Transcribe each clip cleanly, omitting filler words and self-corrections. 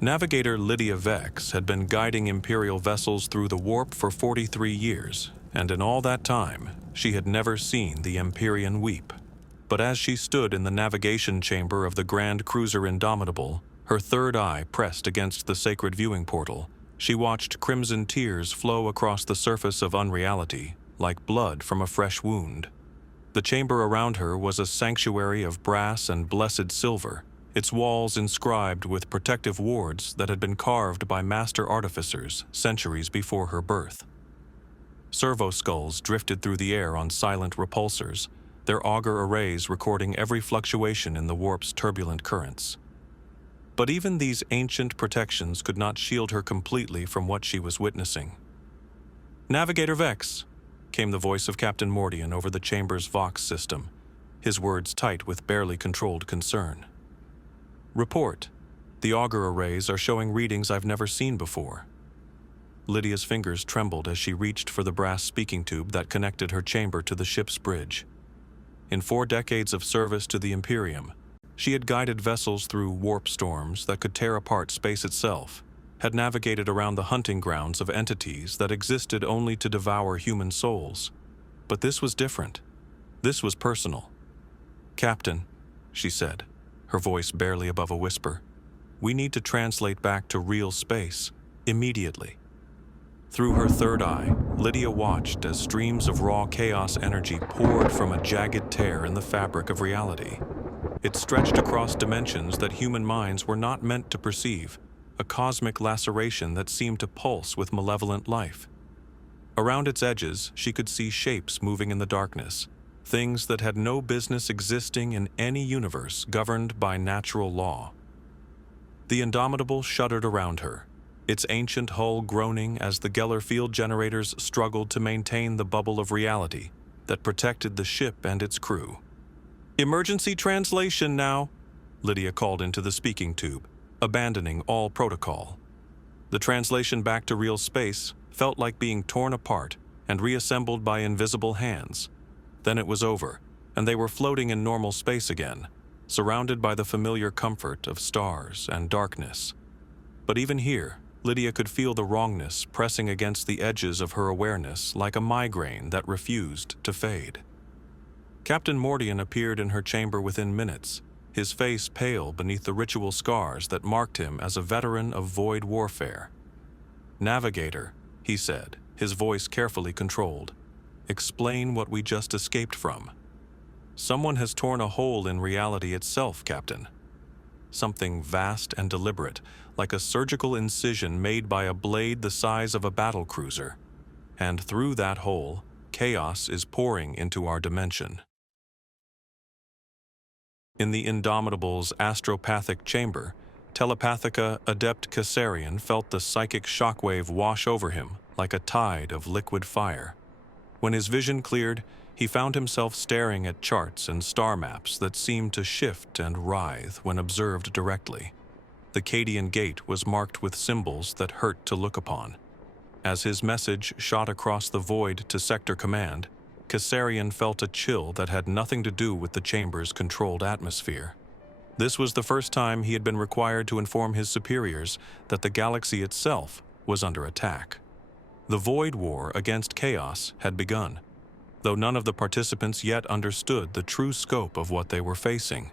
Navigator Lydia Vex had been guiding Imperial vessels through the warp for 43 years, and in all that time, she had never seen the Imperium weep. But as she stood in the navigation chamber of the Grand Cruiser Indomitable, her third eye pressed against the sacred viewing portal, she watched crimson tears flow across the surface of unreality, like blood from a fresh wound. The chamber around her was a sanctuary of brass and blessed silver, its walls inscribed with protective wards that had been carved by master artificers centuries before her birth. Servo skulls drifted through the air on silent repulsors, their auger arrays recording every fluctuation in the warp's turbulent currents. But even these ancient protections could not shield her completely from what she was witnessing. "Navigator Vex," came the voice of Captain Mordian over the chamber's Vox system, his words tight with barely controlled concern. "Report. The auger arrays are showing readings I've never seen before." Lydia's fingers trembled as she reached for the brass speaking tube that connected her chamber to the ship's bridge. In 4 decades of service to the Imperium, she had guided vessels through warp storms that could tear apart space itself, had navigated around the hunting grounds of entities that existed only to devour human souls. But this was different. This was personal. "Captain," she said, her voice barely above a whisper, "we need to translate back to real space, immediately." Through her third eye, Lydia watched as streams of raw chaos energy poured from a jagged tear in the fabric of reality. It stretched across dimensions that human minds were not meant to perceive, a cosmic laceration that seemed to pulse with malevolent life. Around its edges, she could see shapes moving in the darkness, things that had no business existing in any universe governed by natural law. The Indomitable shuddered around her, its ancient hull groaning as the Geller field generators struggled to maintain the bubble of reality that protected the ship and its crew. "Emergency translation now," Lydia called into the speaking tube, abandoning all protocol. The translation back to real space felt like being torn apart and reassembled by invisible hands. Then it was over, and they were floating in normal space again, surrounded by the familiar comfort of stars and darkness. But even here, Lydia could feel the wrongness pressing against the edges of her awareness like a migraine that refused to fade. Captain Mordian appeared in her chamber within minutes, his face pale beneath the ritual scars that marked him as a veteran of void warfare. "Navigator," he said, his voice carefully controlled, "explain what we just escaped from." "Someone has torn a hole in reality itself, Captain. Something vast and deliberate, like a surgical incision made by a blade the size of a battle cruiser. And through that hole, chaos is pouring into our dimension." In the Indomitable's astropathic chamber, telepathica adept Caesarion felt the psychic shockwave wash over him like a tide of liquid fire. When his vision cleared, he found himself staring at charts and star maps that seemed to shift and writhe when observed directly. The Cadian Gate was marked with symbols that hurt to look upon. As his message shot across the void to Sector Command, Caesarion felt a chill that had nothing to do with the chamber's controlled atmosphere. This was the first time he had been required to inform his superiors that the galaxy itself was under attack. The Void War against chaos had begun, though none of the participants yet understood the true scope of what they were facing.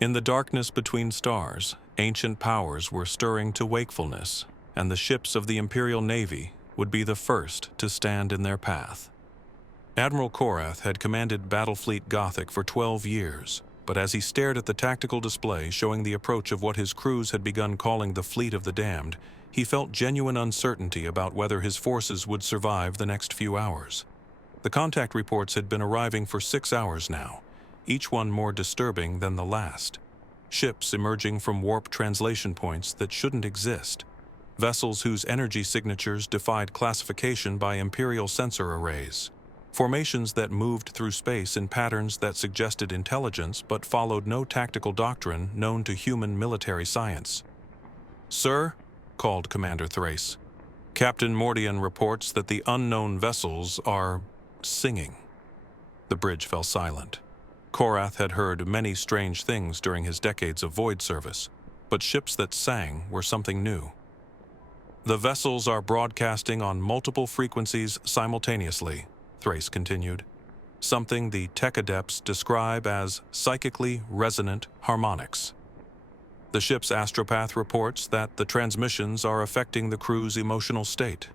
In the darkness between stars, ancient powers were stirring to wakefulness, and the ships of the Imperial Navy would be the first to stand in their path. Admiral Korath had commanded Battlefleet Gothic for 12 years, but as he stared at the tactical display showing the approach of what his crews had begun calling the Fleet of the Damned, he felt genuine uncertainty about whether his forces would survive the next few hours. The contact reports had been arriving for 6 hours now, each one more disturbing than the last. Ships emerging from warp translation points that shouldn't exist. Vessels whose energy signatures defied classification by Imperial sensor arrays. Formations that moved through space in patterns that suggested intelligence but followed no tactical doctrine known to human military science. "Sir," called Commander Thrace, "Captain Mordian reports that the unknown vessels are singing." The bridge fell silent. Korath had heard many strange things during his decades of void service, but ships that sang were something new. The vessels are broadcasting on multiple frequencies simultaneously, Thrace continued, something the tech adepts describe as psychically resonant harmonics. The ship's astropath reports that the transmissions are affecting the crew's emotional state.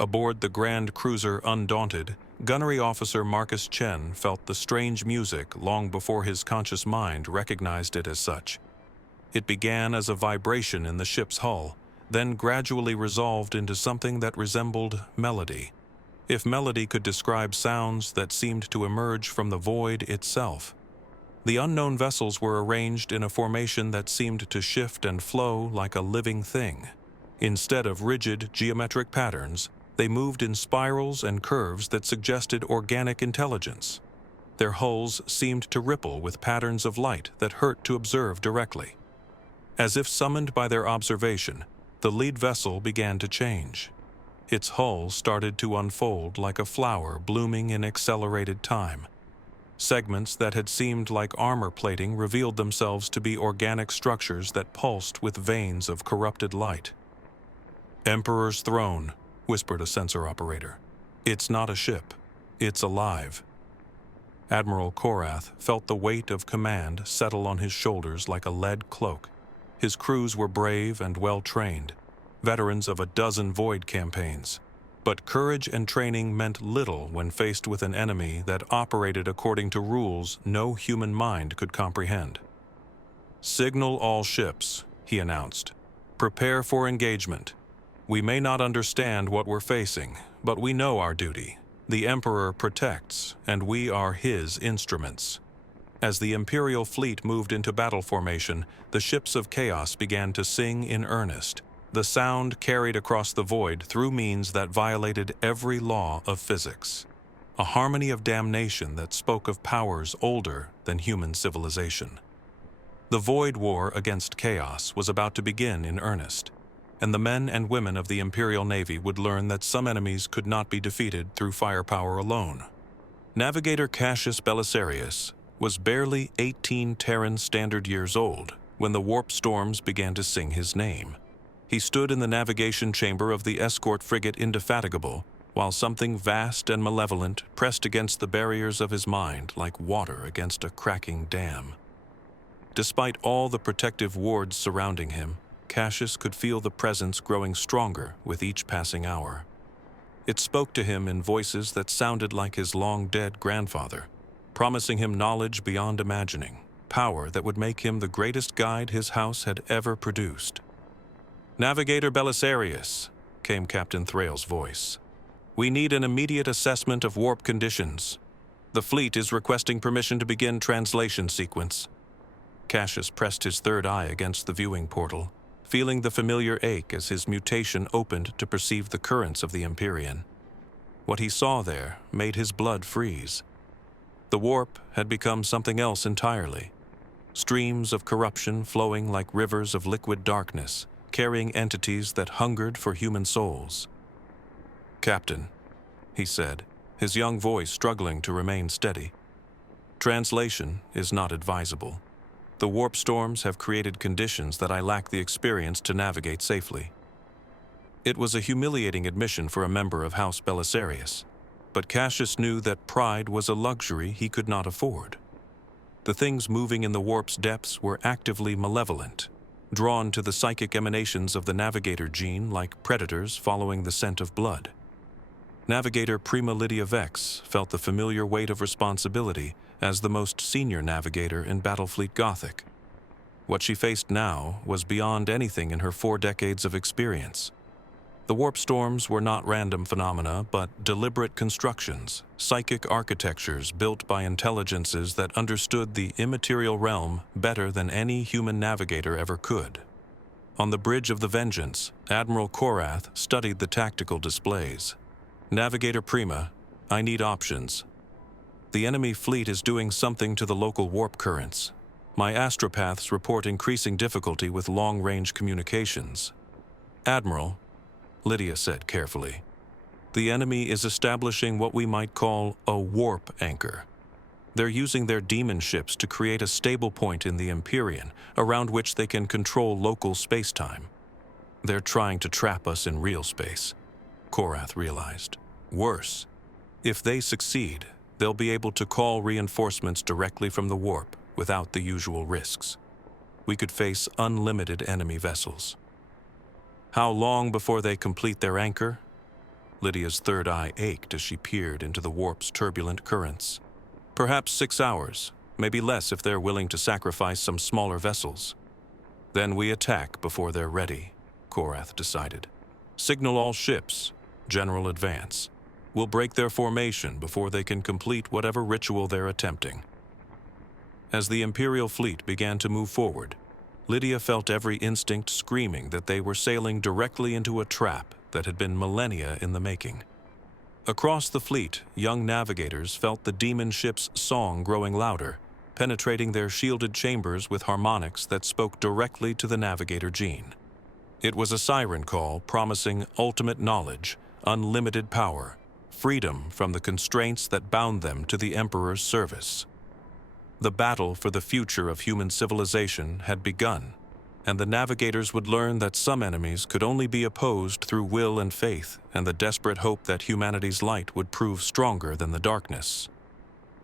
Aboard the grand cruiser Undaunted, Gunnery Officer Marcus Chen felt the strange music long before his conscious mind recognized it as such. It began as a vibration in the ship's hull, then gradually resolved into something that resembled melody. If melody could describe sounds that seemed to emerge from the void itself. The unknown vessels were arranged in a formation that seemed to shift and flow like a living thing. Instead of rigid geometric patterns, they moved in spirals and curves that suggested organic intelligence. Their hulls seemed to ripple with patterns of light that hurt to observe directly. As if summoned by their observation, the lead vessel began to change. Its hull started to unfold like a flower blooming in accelerated time. Segments that had seemed like armor plating revealed themselves to be organic structures that pulsed with veins of corrupted light. "Emperor's throne," whispered a sensor operator. "It's not a ship. It's alive." Admiral Korath felt the weight of command settle on his shoulders like a lead cloak. His crews were brave and well-trained, veterans of a dozen void campaigns. But courage and training meant little when faced with an enemy that operated according to rules no human mind could comprehend. "Signal all ships," he announced. "Prepare for engagement. We may not understand what we're facing, but we know our duty. The Emperor protects, and we are his instruments." As the Imperial fleet moved into battle formation, the ships of chaos began to sing in earnest. The sound carried across the void through means that violated every law of physics. A harmony of damnation that spoke of powers older than human civilization. The void war against chaos was about to begin in earnest, and the men and women of the Imperial Navy would learn that some enemies could not be defeated through firepower alone. Navigator Cassius Belisarius was barely 18 Terran Standard years old when the warp storms began to sing his name. He stood in the navigation chamber of the escort frigate Indefatigable, while something vast and malevolent pressed against the barriers of his mind like water against a cracking dam. Despite all the protective wards surrounding him, Cassius could feel the presence growing stronger with each passing hour. It spoke to him in voices that sounded like his long-dead grandfather, promising him knowledge beyond imagining, power that would make him the greatest guide his house had ever produced. "Navigator Belisarius," came Captain Thrale's voice. "We need an immediate assessment of warp conditions. The fleet is requesting permission to begin translation sequence." Cassius pressed his third eye against the viewing portal, feeling the familiar ache as his mutation opened to perceive the currents of the Imperium. What he saw there made his blood freeze. The warp had become something else entirely. Streams of corruption flowing like rivers of liquid darkness, carrying entities that hungered for human souls. "Captain," he said, his young voice struggling to remain steady. "Translation is not advisable. The warp storms have created conditions that I lack the experience to navigate safely." It was a humiliating admission for a member of House Belisarius, but Cassius knew that pride was a luxury he could not afford. The things moving in the warp's depths were actively malevolent, drawn to the psychic emanations of the navigator gene like predators following the scent of blood. Navigator Prima Lydia Vex felt the familiar weight of responsibility as the most senior navigator in Battlefleet Gothic. What she faced now was beyond anything in her 4 decades of experience. The warp storms were not random phenomena, but deliberate constructions, psychic architectures built by intelligences that understood the immaterial realm better than any human navigator ever could. On the bridge of the Vengeance, Admiral Korath studied the tactical displays. "Navigator Prima, I need options. The enemy fleet is doing something to the local warp currents. My astropaths report increasing difficulty with long-range communications." "Admiral," Lydia said carefully, "the enemy is establishing what we might call a warp anchor. They're using their demon ships to create a stable point in the Imperium around which they can control local space-time. They're trying to trap us in real space, Korath realized. Worse, if they succeed, they'll be able to call reinforcements directly from the warp without the usual risks. We could face unlimited enemy vessels. How long before they complete their anchor? Lydia's third eye ached as she peered into the warp's turbulent currents. Perhaps 6 hours, maybe less if they're willing to sacrifice some smaller vessels. Then we attack before they're ready, Korath decided. Signal all ships, general advance. We'll break their formation before they can complete whatever ritual they're attempting. As the Imperial fleet began to move forward, Lydia felt every instinct screaming that they were sailing directly into a trap that had been millennia in the making. Across the fleet, young navigators felt the demon ship's song growing louder, penetrating their shielded chambers with harmonics that spoke directly to the navigator gene. It was a siren call promising ultimate knowledge, unlimited power, freedom from the constraints that bound them to the Emperor's service. The battle for the future of human civilization had begun, and the navigators would learn that some enemies could only be opposed through will and faith, and the desperate hope that humanity's light would prove stronger than the darkness.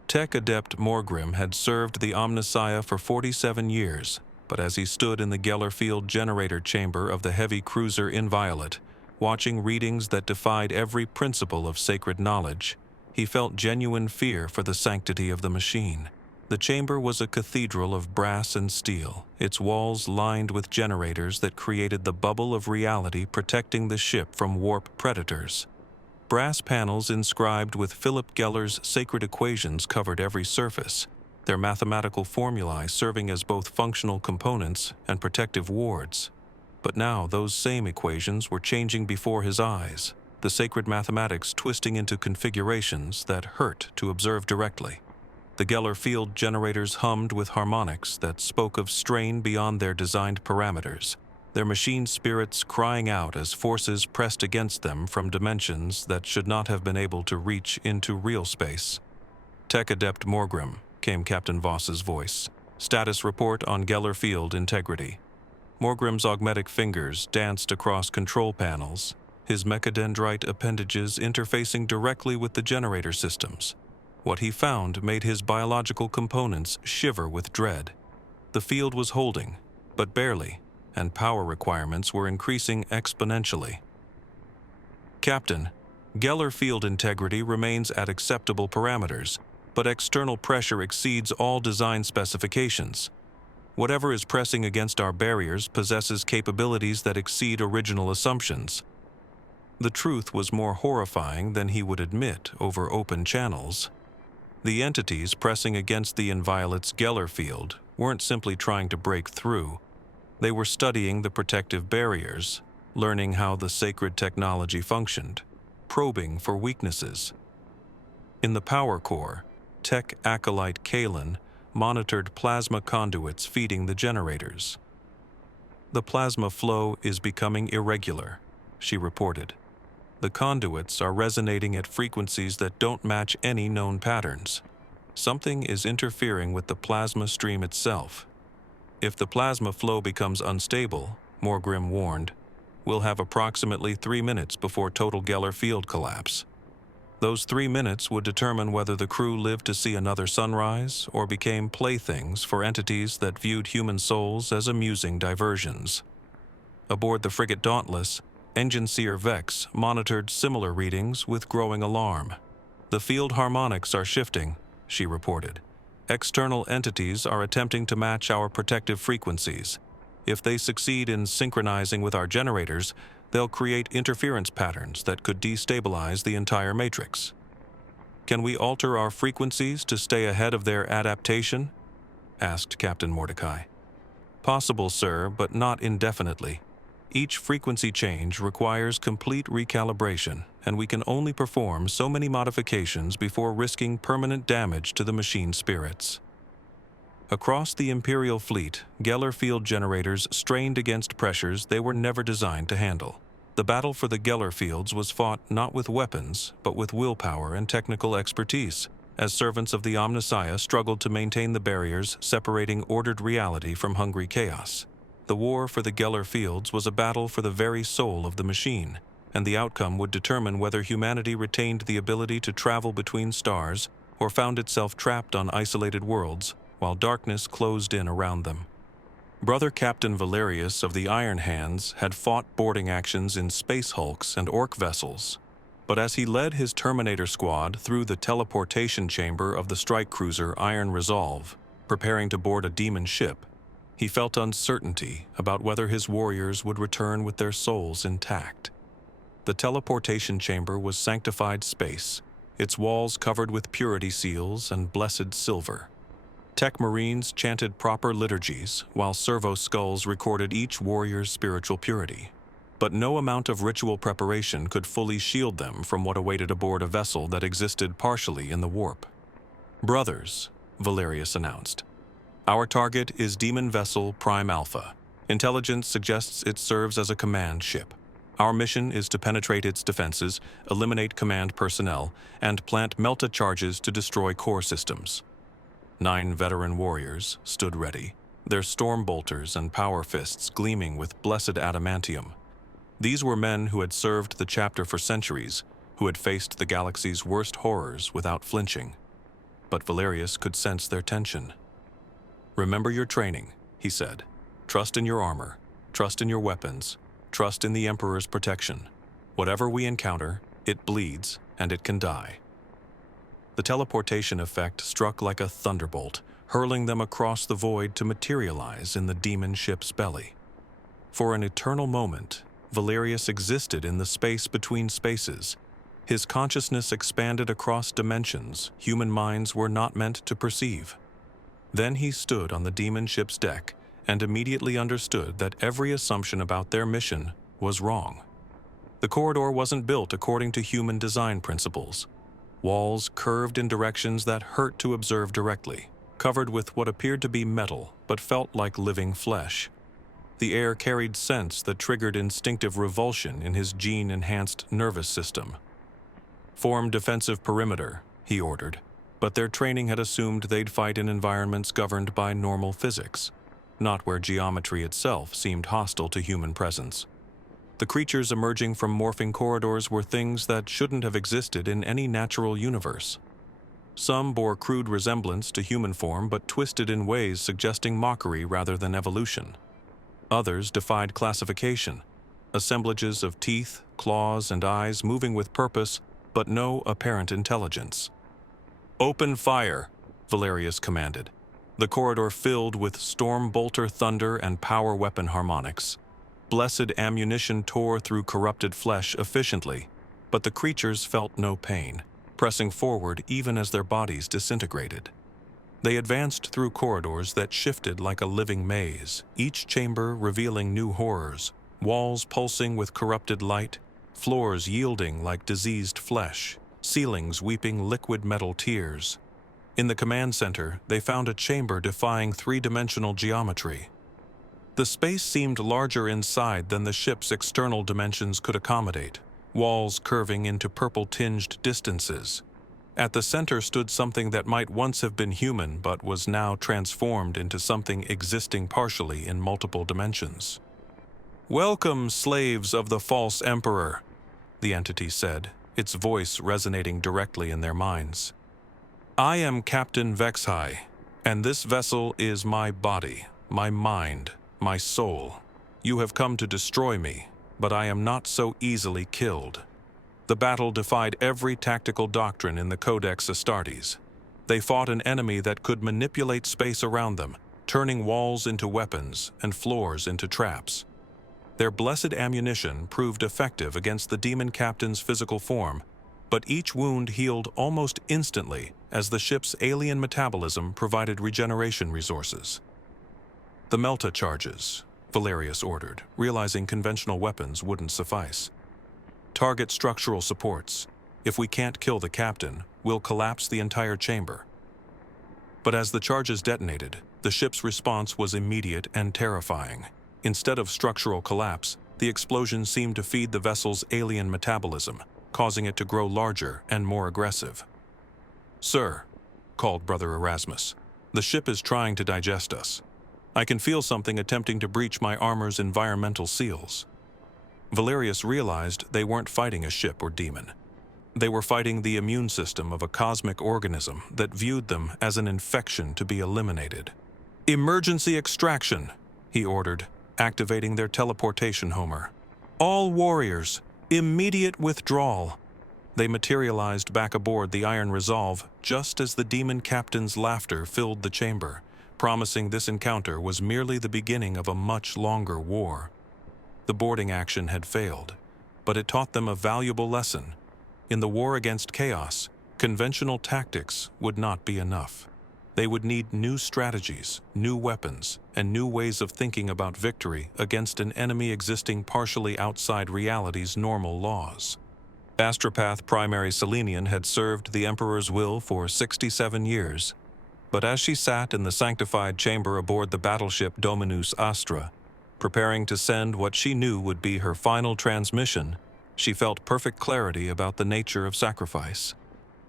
Tech Adept Morgrim had served the Omnissiah for 47 years, but as he stood in the Gellerfield generator chamber of the heavy cruiser Inviolate, watching readings that defied every principle of sacred knowledge, he felt genuine fear for the sanctity of the machine. The chamber was a cathedral of brass and steel, its walls lined with generators that created the bubble of reality protecting the ship from warp predators. Brass panels inscribed with Philip Geller's sacred equations covered every surface, their mathematical formulae serving as both functional components and protective wards. But now those same equations were changing before his eyes, the sacred mathematics twisting into configurations that hurt to observe directly. The Geller field generators hummed with harmonics that spoke of strain beyond their designed parameters, their machine spirits crying out as forces pressed against them from dimensions that should not have been able to reach into real space. Tech Adept Morgrim, came Captain Voss's voice. Status report on Geller field integrity. Morgrim's augmetic fingers danced across control panels, his mechadendrite appendages interfacing directly with the generator systems. What he found made his biological components shiver with dread. The field was holding, but barely, and power requirements were increasing exponentially. Captain, Geller field integrity remains at acceptable parameters, but external pressure exceeds all design specifications. Whatever is pressing against our barriers possesses capabilities that exceed original assumptions. The truth was more horrifying than he would admit over open channels. The entities pressing against the Inviolate's Geller field weren't simply trying to break through. They were studying the protective barriers, learning how the sacred technology functioned, probing for weaknesses. In the power core, Tech Acolyte Kalen monitored plasma conduits feeding the generators. The plasma flow is becoming irregular, she reported. The conduits are resonating at frequencies that don't match any known patterns. Something is interfering with the plasma stream itself. If the plasma flow becomes unstable, Morgrim warned, we'll have approximately 3 minutes before total Geller field collapse. Those 3 minutes would determine whether the crew lived to see another sunrise or became playthings for entities that viewed human souls as amusing diversions. Aboard the frigate Dauntless, Engine Seer Vex monitored similar readings with growing alarm. The field harmonics are shifting, she reported. External entities are attempting to match our protective frequencies. If they succeed in synchronizing with our generators, they'll create interference patterns that could destabilize the entire matrix. Can we alter our frequencies to stay ahead of their adaptation? Asked Captain Mordecai. Possible, sir, but not indefinitely. Each frequency change requires complete recalibration, and we can only perform so many modifications before risking permanent damage to the machine spirits. Across the Imperial fleet, Geller field generators strained against pressures they were never designed to handle. The battle for the Geller fields was fought not with weapons, but with willpower and technical expertise. as servants of the Omnissiah struggled to maintain the barriers separating ordered reality from hungry chaos. The war for the Geller Fields was a battle for the very soul of the machine, and the outcome would determine whether humanity retained the ability to travel between stars or found itself trapped on isolated worlds while darkness closed in around them. Brother Captain Valerius of the Iron Hands had fought boarding actions in space hulks and orc vessels, but as he led his Terminator squad through the teleportation chamber of the strike cruiser Iron Resolve, preparing to board a demon ship, he felt uncertainty about whether his warriors would return with their souls intact. The teleportation chamber was sanctified space, its walls covered with purity seals and blessed silver. Tech Marines chanted proper liturgies, while servo skulls recorded each warrior's spiritual purity. But no amount of ritual preparation could fully shield them from what awaited aboard a vessel that existed partially in the warp. "Brothers," Valerius announced, "our target is Demon Vessel Prime Alpha. Intelligence suggests it serves as a command ship. Our mission is to penetrate its defenses, eliminate command personnel, and plant melta charges to destroy core systems." 9 veteran warriors stood ready, their storm bolters and power fists gleaming with blessed adamantium. These were men who had served the chapter for centuries, who had faced the galaxy's worst horrors without flinching. But Valerius could sense their tension. "Remember your training," he said. "Trust in your armor, trust in your weapons, trust in the Emperor's protection. Whatever we encounter, it bleeds and it can die." The teleportation effect struck like a thunderbolt, hurling them across the void to materialize in the demon ship's belly. For an eternal moment, Valerius existed in the space between spaces. His consciousness expanded across dimensions human minds were not meant to perceive. Then he stood on the demon ship's deck and immediately understood that every assumption about their mission was wrong. The corridor wasn't built according to human design principles. Walls curved in directions that hurt to observe directly, covered with what appeared to be metal but felt like living flesh. The air carried scents that triggered instinctive revulsion in his gene-enhanced nervous system. "Form defensive perimeter," he ordered, but their training had assumed they'd fight in environments governed by normal physics, not where geometry itself seemed hostile to human presence. The creatures emerging from morphing corridors were things that shouldn't have existed in any natural universe. Some bore crude resemblance to human form but twisted in ways suggesting mockery rather than evolution. Others defied classification, assemblages of teeth, claws, and eyes moving with purpose but no apparent intelligence. "Open fire," Valerius commanded. The corridor filled with storm bolter thunder and power weapon harmonics. Blessed ammunition tore through corrupted flesh efficiently, but the creatures felt no pain, pressing forward even as their bodies disintegrated. They advanced through corridors that shifted like a living maze, each chamber revealing new horrors, walls pulsing with corrupted light, floors yielding like diseased flesh, ceilings weeping liquid metal tears. In the command center, they found a chamber defying three-dimensional geometry. The space seemed larger inside than the ship's external dimensions could accommodate, walls curving into purple-tinged distances. At the center stood something that might once have been human but was now transformed into something existing partially in multiple dimensions. "Welcome, slaves of the false emperor," the entity said, its voice resonating directly in their minds. "I am Captain Vexhai, and this vessel is my body, my mind, my soul. You have come to destroy me, but I am not so easily killed." The battle defied every tactical doctrine in the Codex Astartes. They fought an enemy that could manipulate space around them, turning walls into weapons and floors into traps. Their blessed ammunition proved effective against the demon captain's physical form, but each wound healed almost instantly as the ship's alien metabolism provided regeneration resources. "The melta charges," Valerius ordered, realizing conventional weapons wouldn't suffice. "Target structural supports. If we can't kill the captain, we'll collapse the entire chamber." But as the charges detonated, the ship's response was immediate and terrifying. Instead of structural collapse, the explosion seemed to feed the vessel's alien metabolism, causing it to grow larger and more aggressive. "Sir," called Brother Erasmus, "the ship is trying to digest us. I can feel something attempting to breach my armor's environmental seals." Valerius realized they weren't fighting a ship or demon. They were fighting the immune system of a cosmic organism that viewed them as an infection to be eliminated. "Emergency extraction," he ordered, activating their teleportation homer. "All warriors, immediate withdrawal." They materialized back aboard the Iron Resolve just as the demon captain's laughter filled the chamber, promising this encounter was merely the beginning of a much longer war. The boarding action had failed, but it taught them a valuable lesson. In the war against chaos, conventional tactics would not be enough. They would need new strategies, new weapons, and new ways of thinking about victory against an enemy existing partially outside reality's normal laws. Astropath Primary Selenian had served the Emperor's will for 67 years, but as she sat in the sanctified chamber aboard the battleship Dominus Astra, preparing to send what she knew would be her final transmission, she felt perfect clarity about the nature of sacrifice.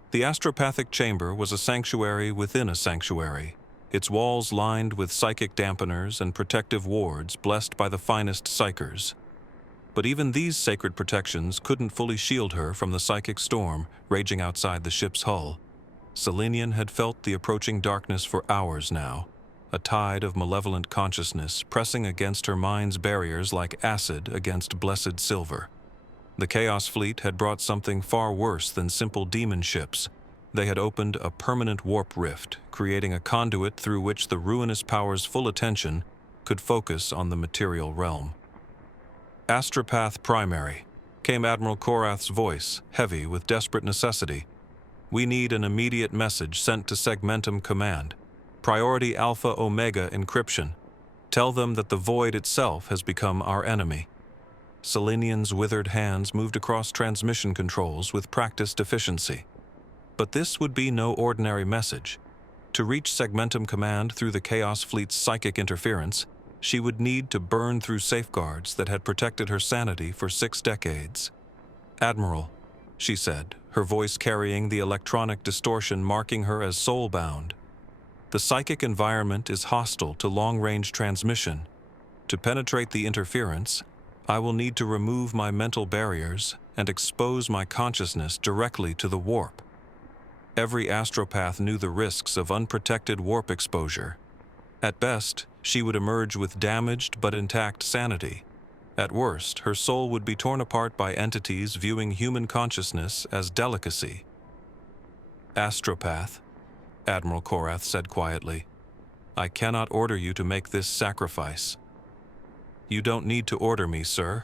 The astropathic chamber was a sanctuary within a sanctuary, its walls lined with psychic dampeners and protective wards blessed by the finest psychers. But even these sacred protections couldn't fully shield her from the psychic storm raging outside the ship's hull. Selenian had felt the approaching darkness for hours now, a tide of malevolent consciousness pressing against her mind's barriers like acid against blessed silver. The Chaos Fleet had brought something far worse than simple demon ships. They had opened a permanent warp rift, creating a conduit through which the ruinous power's full attention could focus on the material realm. "Astropath Primary," came Admiral Korath's voice, heavy with desperate necessity. "We need an immediate message sent to Segmentum Command. Priority Alpha Omega encryption. Tell them that the Void itself has become our enemy." Selenian's withered hands moved across transmission controls with practiced efficiency. But this would be no ordinary message. To reach Segmentum Command through the Chaos Fleet's psychic interference, she would need to burn through safeguards that had protected her sanity for 6 decades. "Admiral," she said, her voice carrying the electronic distortion marking her as soul-bound. "The psychic environment is hostile to long-range transmission. To penetrate the interference, I will need to remove my mental barriers and expose my consciousness directly to the warp." Every astropath knew the risks of unprotected warp exposure. At best, she would emerge with damaged but intact sanity. At worst, her soul would be torn apart by entities viewing human consciousness as delicacy. "Astropath," Admiral Korath said quietly, "I cannot order you to make this sacrifice." "You don't need to order me, sir,"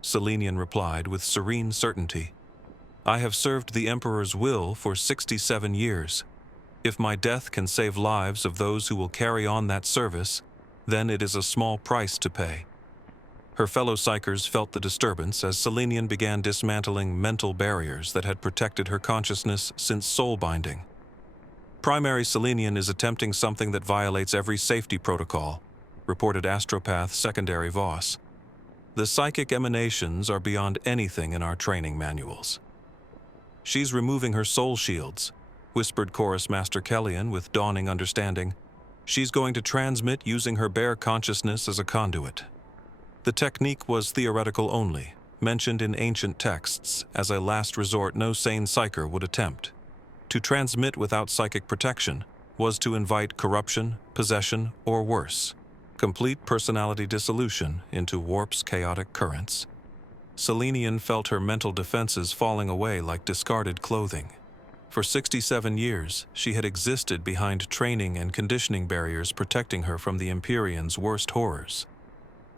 Selenian replied with serene certainty. "I have served the Emperor's will for 67 years. If my death can save lives of those who will carry on that service, then it is a small price to pay." Her fellow psychers felt the disturbance as Selenian began dismantling mental barriers that had protected her consciousness since soul binding. "Primary Selenian is attempting something that violates every safety protocol," reported Astropath Secondary Voss. "The psychic emanations are beyond anything in our training manuals." "She's removing her soul shields," whispered Chorus Master Kellyan with dawning understanding. "She's going to transmit using her bare consciousness as a conduit." The technique was theoretical only, mentioned in ancient texts as a last resort no sane psyker would attempt. To transmit without psychic protection was to invite corruption, possession, or worse, complete personality dissolution into warp's chaotic currents. Selenian felt her mental defenses falling away like discarded clothing. For 67 years, she had existed behind training and conditioning barriers protecting her from the Imperium's worst horrors.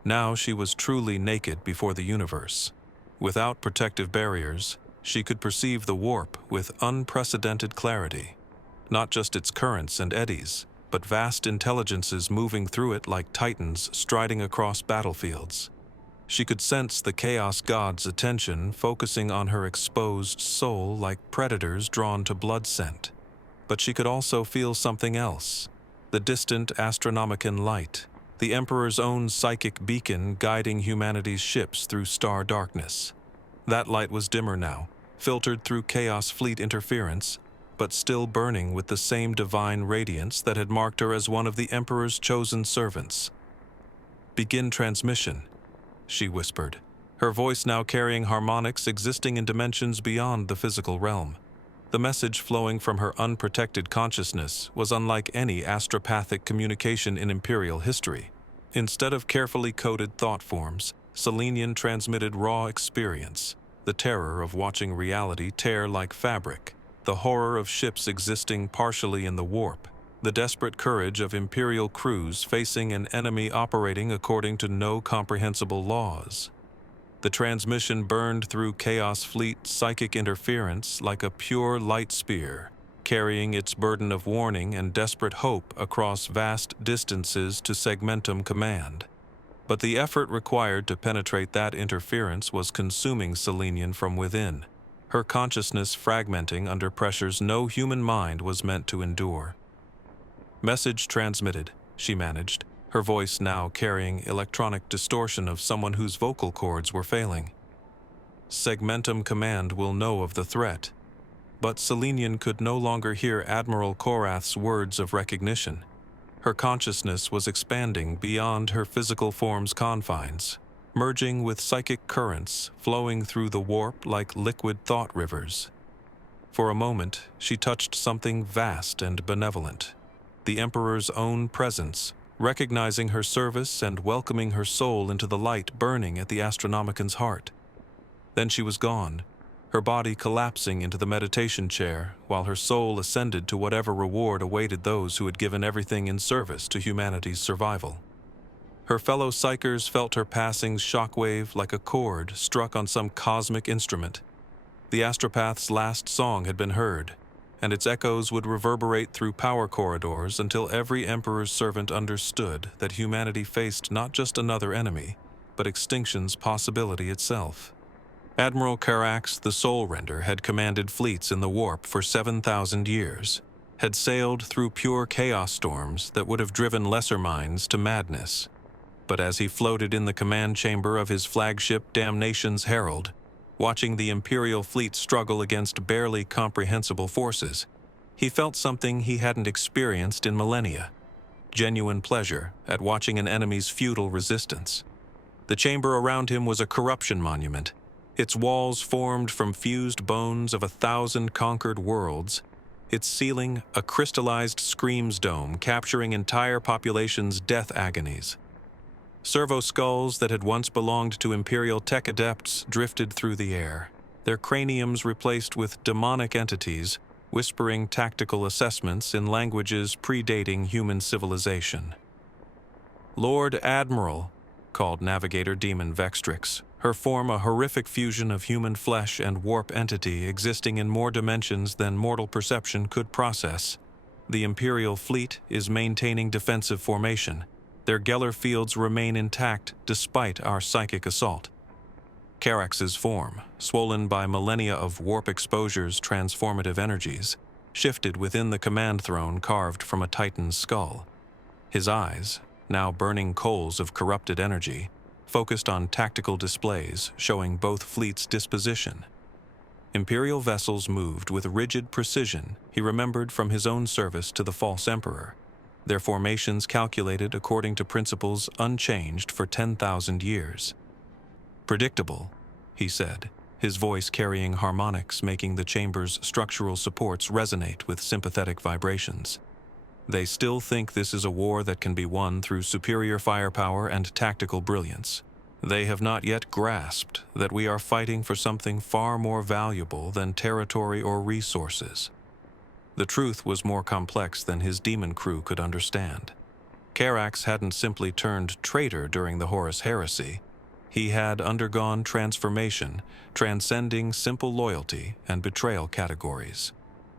Now she was truly naked before the universe. Without protective barriers, she could perceive the warp with unprecedented clarity. Not just its currents and eddies, but vast intelligences moving through it like titans striding across battlefields. She could sense the Chaos God's attention focusing on her exposed soul like predators drawn to blood scent. But she could also feel something else, the distant Astronomican light, the Emperor's own psychic beacon guiding humanity's ships through star darkness. That light was dimmer now, filtered through Chaos Fleet interference, but still burning with the same divine radiance that had marked her as one of the Emperor's chosen servants. "Begin transmission," she whispered, her voice now carrying harmonics existing in dimensions beyond the physical realm. The message flowing from her unprotected consciousness was unlike any astropathic communication in Imperial history. Instead of carefully coded thought forms, Selenian transmitted raw experience, the terror of watching reality tear like fabric, the horror of ships existing partially in the warp, the desperate courage of Imperial crews facing an enemy operating according to no comprehensible laws. The transmission burned through Chaos Fleet psychic interference like a pure light spear, carrying its burden of warning and desperate hope across vast distances to Segmentum Command. But the effort required to penetrate that interference was consuming Selenian from within, her consciousness fragmenting under pressures no human mind was meant to endure. "Message transmitted," she managed, her voice now carrying electronic distortion of someone whose vocal cords were failing. "Segmentum Command will know of the threat." But Selenian could no longer hear Admiral Korath's words of recognition. Her consciousness was expanding beyond her physical form's confines, merging with psychic currents flowing through the warp like liquid thought rivers. For a moment, she touched something vast and benevolent, the Emperor's own presence, recognizing her service and welcoming her soul into the light burning at the Astronomican's heart. Then she was gone, her body collapsing into the meditation chair, while her soul ascended to whatever reward awaited those who had given everything in service to humanity's survival. Her fellow psychers felt her passing shockwave like a chord struck on some cosmic instrument. The astropath's last song had been heard, and its echoes would reverberate through power corridors until every Emperor's servant understood that humanity faced not just another enemy, but extinction's possibility itself. Admiral Karax the Soul Render had commanded fleets in the warp for 7,000 years, had sailed through pure chaos storms that would have driven lesser minds to madness. But as he floated in the command chamber of his flagship Damnation's Herald, watching the Imperial fleet struggle against barely comprehensible forces, he felt something he hadn't experienced in millennia: genuine pleasure at watching an enemy's futile resistance. The chamber around him was a corruption monument, its walls formed from fused bones of 1,000 conquered worlds, its ceiling a crystallized screams dome capturing entire populations' death agonies. Servo skulls that had once belonged to Imperial tech adepts drifted through the air, their craniums replaced with demonic entities, whispering tactical assessments in languages predating human civilization. "Lord Admiral," called Navigator Demon Vextrix, her form a horrific fusion of human flesh and warp entity existing in more dimensions than mortal perception could process. "The Imperial fleet is maintaining defensive formation. Their Geller fields remain intact despite our psychic assault." Karax's form, swollen by millennia of warp exposure's transformative energies, shifted within the command throne carved from a Titan's skull. His eyes, now burning coals of corrupted energy, focused on tactical displays showing both fleets' disposition. Imperial vessels moved with rigid precision he remembered from his own service to the false emperor, their formations calculated according to principles unchanged for 10,000 years. "Predictable," he said, his voice carrying harmonics making the chamber's structural supports resonate with sympathetic vibrations. "They still think this is a war that can be won through superior firepower and tactical brilliance. They have not yet grasped that we are fighting for something far more valuable than territory or resources." The truth was more complex than his demon crew could understand. Karax hadn't simply turned traitor during the Horus Heresy. He had undergone transformation, transcending simple loyalty and betrayal categories.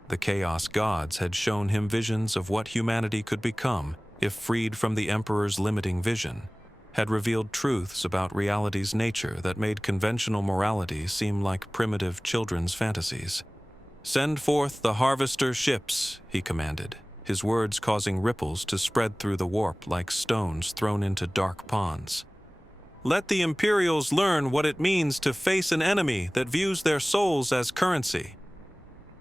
The Chaos Gods had shown him visions of what humanity could become if freed from the Emperor's limiting vision, had revealed truths about reality's nature that made conventional morality seem like primitive children's fantasies. "Send forth the harvester ships," he commanded, his words causing ripples to spread through the warp like stones thrown into dark ponds. "Let the Imperials learn what it means to face an enemy that views their souls as currency."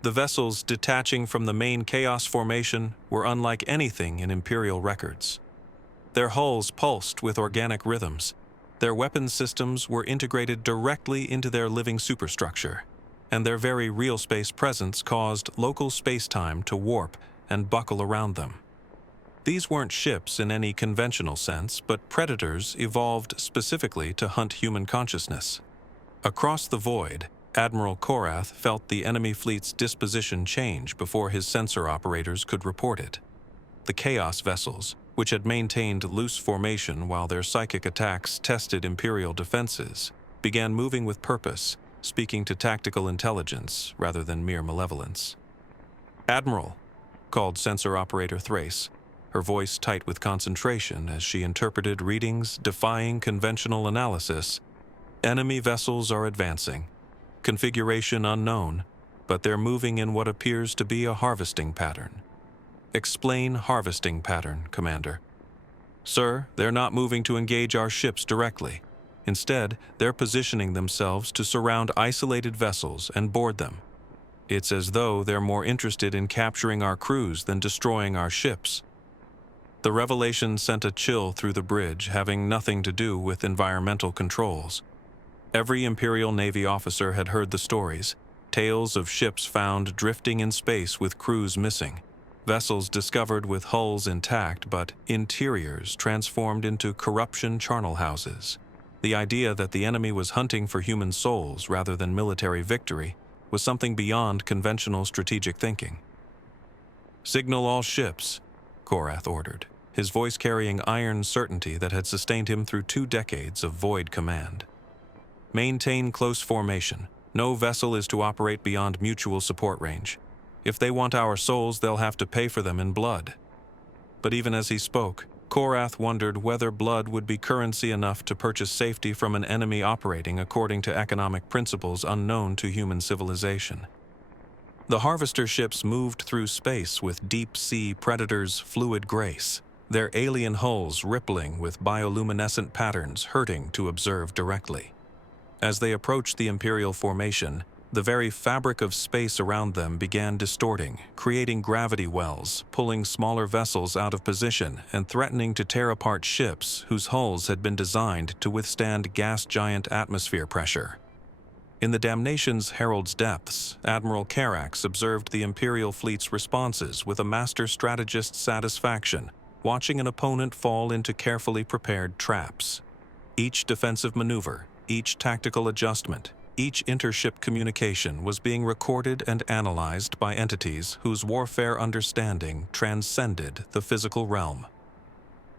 The vessels detaching from the main chaos formation were unlike anything in Imperial records. Their hulls pulsed with organic rhythms. Their weapons systems were integrated directly into their living superstructure, and their very real space presence caused local space-time to warp and buckle around them. These weren't ships in any conventional sense, but predators evolved specifically to hunt human consciousness. Across the void, Admiral Korath felt the enemy fleet's disposition change before his sensor operators could report it. The Chaos vessels, which had maintained loose formation while their psychic attacks tested Imperial defenses, began moving with purpose, speaking to tactical intelligence rather than mere malevolence. "Admiral," called sensor operator Thrace, her voice tight with concentration as she interpreted readings defying conventional analysis. "Enemy vessels are advancing. Configuration unknown, but they're moving in what appears to be a harvesting pattern." "Explain harvesting pattern, Commander." "Sir, they're not moving to engage our ships directly. Instead, they're positioning themselves to surround isolated vessels and board them. It's as though they're more interested in capturing our crews than destroying our ships." The revelation sent a chill through the bridge, having nothing to do with environmental controls. Every Imperial Navy officer had heard the stories, tales of ships found drifting in space with crews missing, vessels discovered with hulls intact but interiors transformed into corruption charnel houses. The idea that the enemy was hunting for human souls rather than military victory was something beyond conventional strategic thinking. "Signal all ships," Korath ordered, his voice carrying iron certainty that had sustained him through 2 decades of void command. "Maintain close formation. No vessel is to operate beyond mutual support range. If they want our souls, they'll have to pay for them in blood." But even as he spoke, Korath wondered whether blood would be currency enough to purchase safety from an enemy operating according to economic principles unknown to human civilization. The harvester ships moved through space with deep-sea predators' fluid grace, their alien hulls rippling with bioluminescent patterns hurting to observe directly. As they approached the Imperial formation, the very fabric of space around them began distorting, creating gravity wells, pulling smaller vessels out of position and threatening to tear apart ships whose hulls had been designed to withstand gas giant atmosphere pressure. In the Damnation's Herald's depths, Admiral Carax observed the Imperial fleet's responses with a master strategist's satisfaction, watching an opponent fall into carefully prepared traps. Each defensive maneuver, each tactical adjustment, each intership communication was being recorded and analyzed by entities whose warfare understanding transcended the physical realm.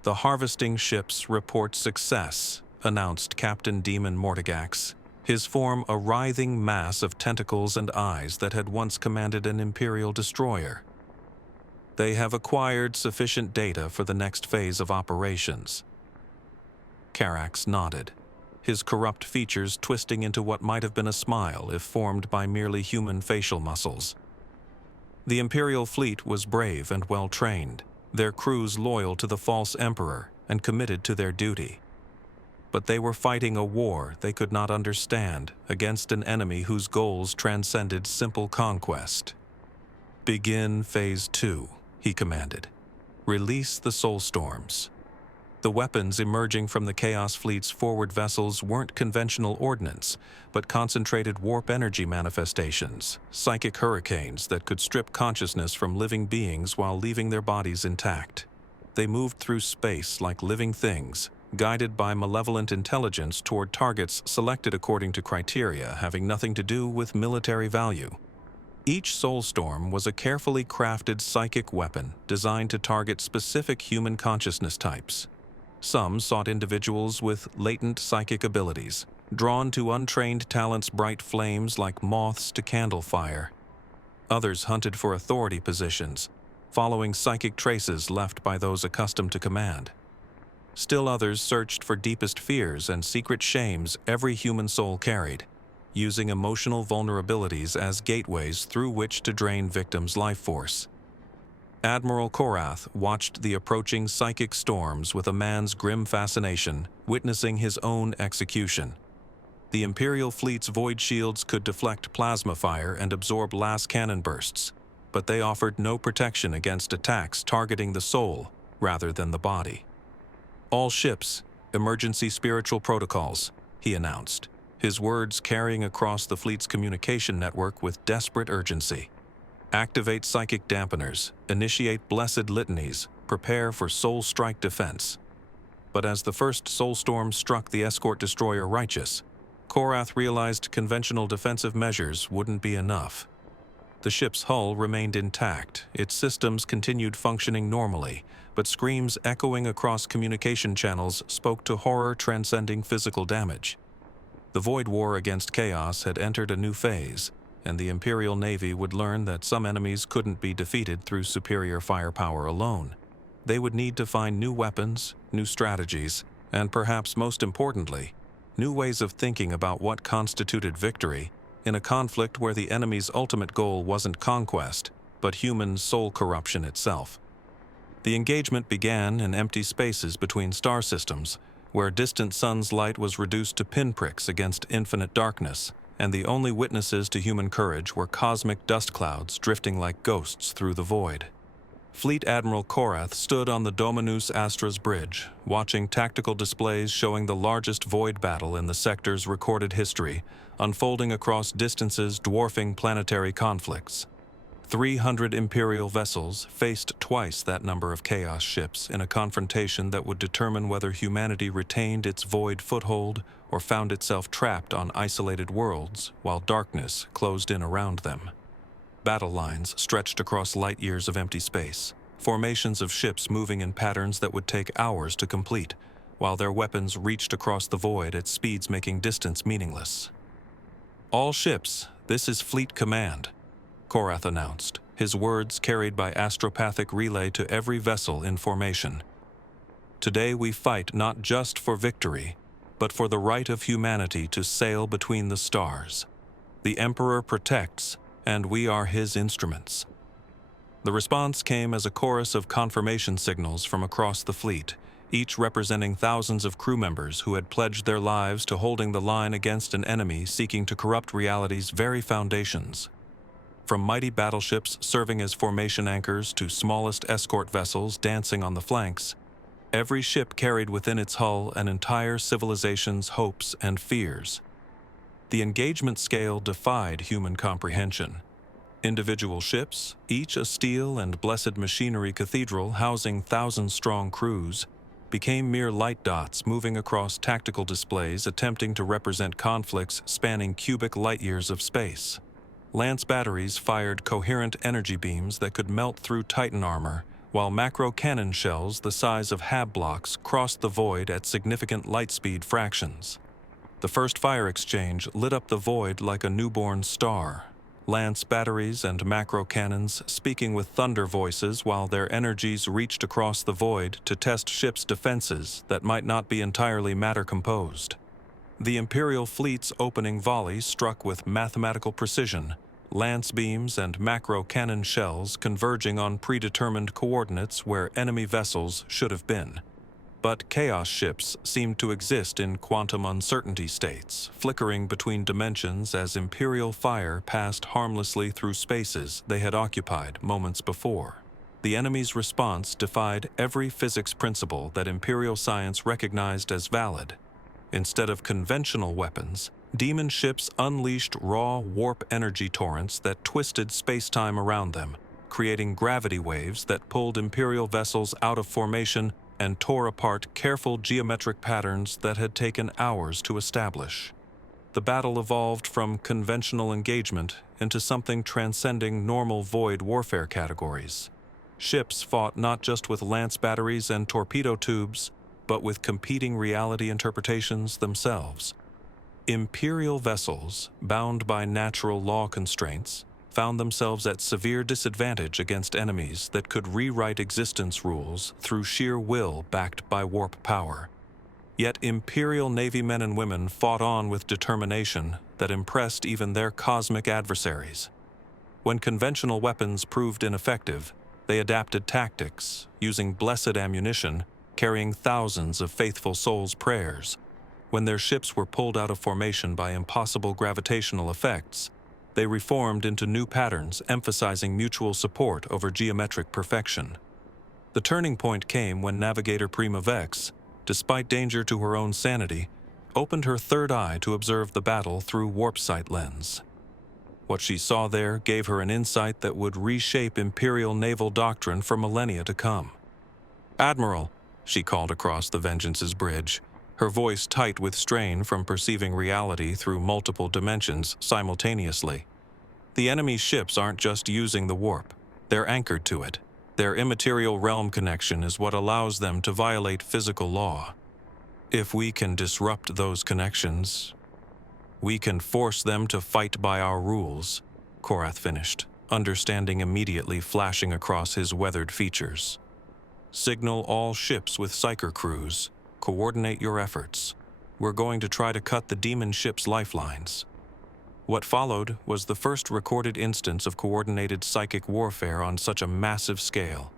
"The harvesting ships report success," announced Captain Demon Mortigax, his form a writhing mass of tentacles and eyes that had once commanded an Imperial destroyer. "They have acquired sufficient data for the next phase of operations." Carax nodded, his corrupt features twisting into what might have been a smile if formed by merely human facial muscles. The Imperial fleet was brave and well-trained, their crews loyal to the false emperor and committed to their duty. But they were fighting a war they could not understand against an enemy whose goals transcended simple conquest. "Begin Phase 2, he commanded. "Release the Soulstorms." The weapons emerging from the Chaos Fleet's forward vessels weren't conventional ordnance, but concentrated warp energy manifestations, psychic hurricanes that could strip consciousness from living beings while leaving their bodies intact. They moved through space like living things, guided by malevolent intelligence toward targets selected according to criteria having nothing to do with military value. Each Soulstorm was a carefully crafted psychic weapon designed to target specific human consciousness types. Some sought individuals with latent psychic abilities, drawn to untrained talents' bright flames like moths to candle fire. Others hunted for authority positions, following psychic traces left by those accustomed to command. Still others searched for deepest fears and secret shames every human soul carried, using emotional vulnerabilities as gateways through which to drain victims' life force. Admiral Korath watched the approaching psychic storms with a man's grim fascination, witnessing his own execution. The Imperial fleet's void shields could deflect plasma fire and absorb las cannon bursts, but they offered no protection against attacks targeting the soul rather than the body. "All ships, emergency spiritual protocols," he announced, his words carrying across the fleet's communication network with desperate urgency. "Activate psychic dampeners, initiate blessed litanies, prepare for soul strike defense." But as the first soulstorm struck the escort destroyer Righteous, Korath realized conventional defensive measures wouldn't be enough. The ship's hull remained intact, its systems continued functioning normally, but screams echoing across communication channels spoke to horror transcending physical damage. The Void War against Chaos had entered a new phase, and the Imperial Navy would learn that some enemies couldn't be defeated through superior firepower alone. They would need to find new weapons, new strategies, and perhaps most importantly, new ways of thinking about what constituted victory in a conflict where the enemy's ultimate goal wasn't conquest, but human soul corruption itself. The engagement began in empty spaces between star systems, where distant sun's light was reduced to pinpricks against infinite darkness, and the only witnesses to human courage were cosmic dust clouds drifting like ghosts through the void. Fleet Admiral Korath stood on the Dominus Astra's bridge, watching tactical displays showing the largest void battle in the sector's recorded history, unfolding across distances dwarfing planetary conflicts. 300 Imperial vessels faced twice that number of Chaos ships in a confrontation that would determine whether humanity retained its void foothold or found itself trapped on isolated worlds while darkness closed in around them. Battle lines stretched across light years of empty space, formations of ships moving in patterns that would take hours to complete, while their weapons reached across the void at speeds making distance meaningless. "All ships, this is Fleet Command," Korath announced, his words carried by astropathic relay to every vessel in formation. "Today we fight not just for victory, but for the right of humanity to sail between the stars. The Emperor protects, and we are his instruments." The response came as a chorus of confirmation signals from across the fleet, each representing thousands of crew members who had pledged their lives to holding the line against an enemy seeking to corrupt reality's very foundations. From mighty battleships serving as formation anchors to smallest escort vessels dancing on the flanks, every ship carried within its hull an entire civilization's hopes and fears. The engagement scale defied human comprehension. Individual ships, each a steel and blessed machinery cathedral housing thousand-strong crews, became mere light dots moving across tactical displays attempting to represent conflicts spanning cubic light-years of space. Lance batteries fired coherent energy beams that could melt through Titan armor, while macro cannon shells the size of Hab blocks crossed the void at significant light-speed fractions. The first fire exchange lit up the void like a newborn star, lance batteries and macro cannons speaking with thunder voices while their energies reached across the void to test ships' defenses that might not be entirely matter-composed. The Imperial fleet's opening volley struck with mathematical precision, lance beams and macro cannon shells converging on predetermined coordinates where enemy vessels should have been. But Chaos ships seemed to exist in quantum uncertainty states, flickering between dimensions as Imperial fire passed harmlessly through spaces they had occupied moments before. The enemy's response defied every physics principle that Imperial science recognized as valid. Instead of conventional weapons, demon ships unleashed raw warp energy torrents that twisted space-time around them, creating gravity waves that pulled Imperial vessels out of formation and tore apart careful geometric patterns that had taken hours to establish. The battle evolved from conventional engagement into something transcending normal void warfare categories. Ships fought not just with lance batteries and torpedo tubes, but with competing reality interpretations themselves. Imperial vessels, bound by natural law constraints, found themselves at severe disadvantage against enemies that could rewrite existence rules through sheer will backed by warp power. Yet Imperial Navy men and women fought on with determination that impressed even their cosmic adversaries. When conventional weapons proved ineffective, they adapted tactics, using blessed ammunition, carrying thousands of faithful souls' prayers. when their ships were pulled out of formation by impossible gravitational effects, they reformed into new patterns emphasizing mutual support over geometric perfection. The turning point came when Navigator Prima Vex, despite danger to her own sanity, opened her third eye to observe the battle through warp sight lens. What she saw there gave her an insight that would reshape Imperial naval doctrine for millennia to come. "Admiral," she called across the Vengeance's bridge, her voice tight with strain from perceiving reality through multiple dimensions simultaneously. "The enemy's ships aren't just using the warp, they're anchored to it. Their immaterial realm connection is what allows them to violate physical law. If we can disrupt those connections, we can force them to fight by our rules," Korath finished, understanding immediately flashing across his weathered features. "Signal all ships with psyker crews. Coordinate your efforts. We're going to try to cut the demon ship's lifelines." What followed was the first recorded instance of coordinated psychic warfare on such a massive scale.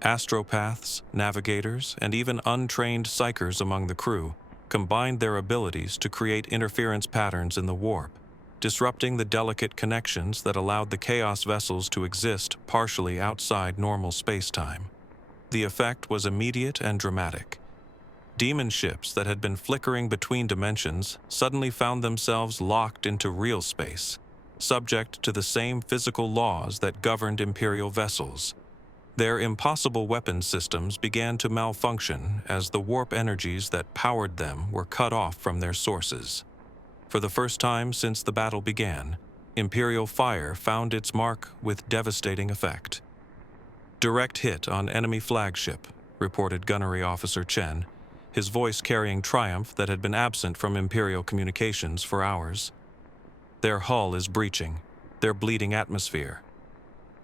Astropaths, navigators, and even untrained psychers among the crew combined their abilities to create interference patterns in the warp, disrupting the delicate connections that allowed the Chaos vessels to exist partially outside normal spacetime. The effect was immediate and dramatic. Demon ships that had been flickering between dimensions suddenly found themselves locked into real space, subject to the same physical laws that governed Imperial vessels. Their impossible weapons systems began to malfunction as the warp energies that powered them were cut off from their sources. For the first time since the battle began, Imperial fire found its mark with devastating effect. "Direct hit on enemy flagship," reported Gunnery Officer Chen, his voice carrying triumph that had been absent from Imperial communications for hours. "Their hull is breaching, their bleeding atmosphere."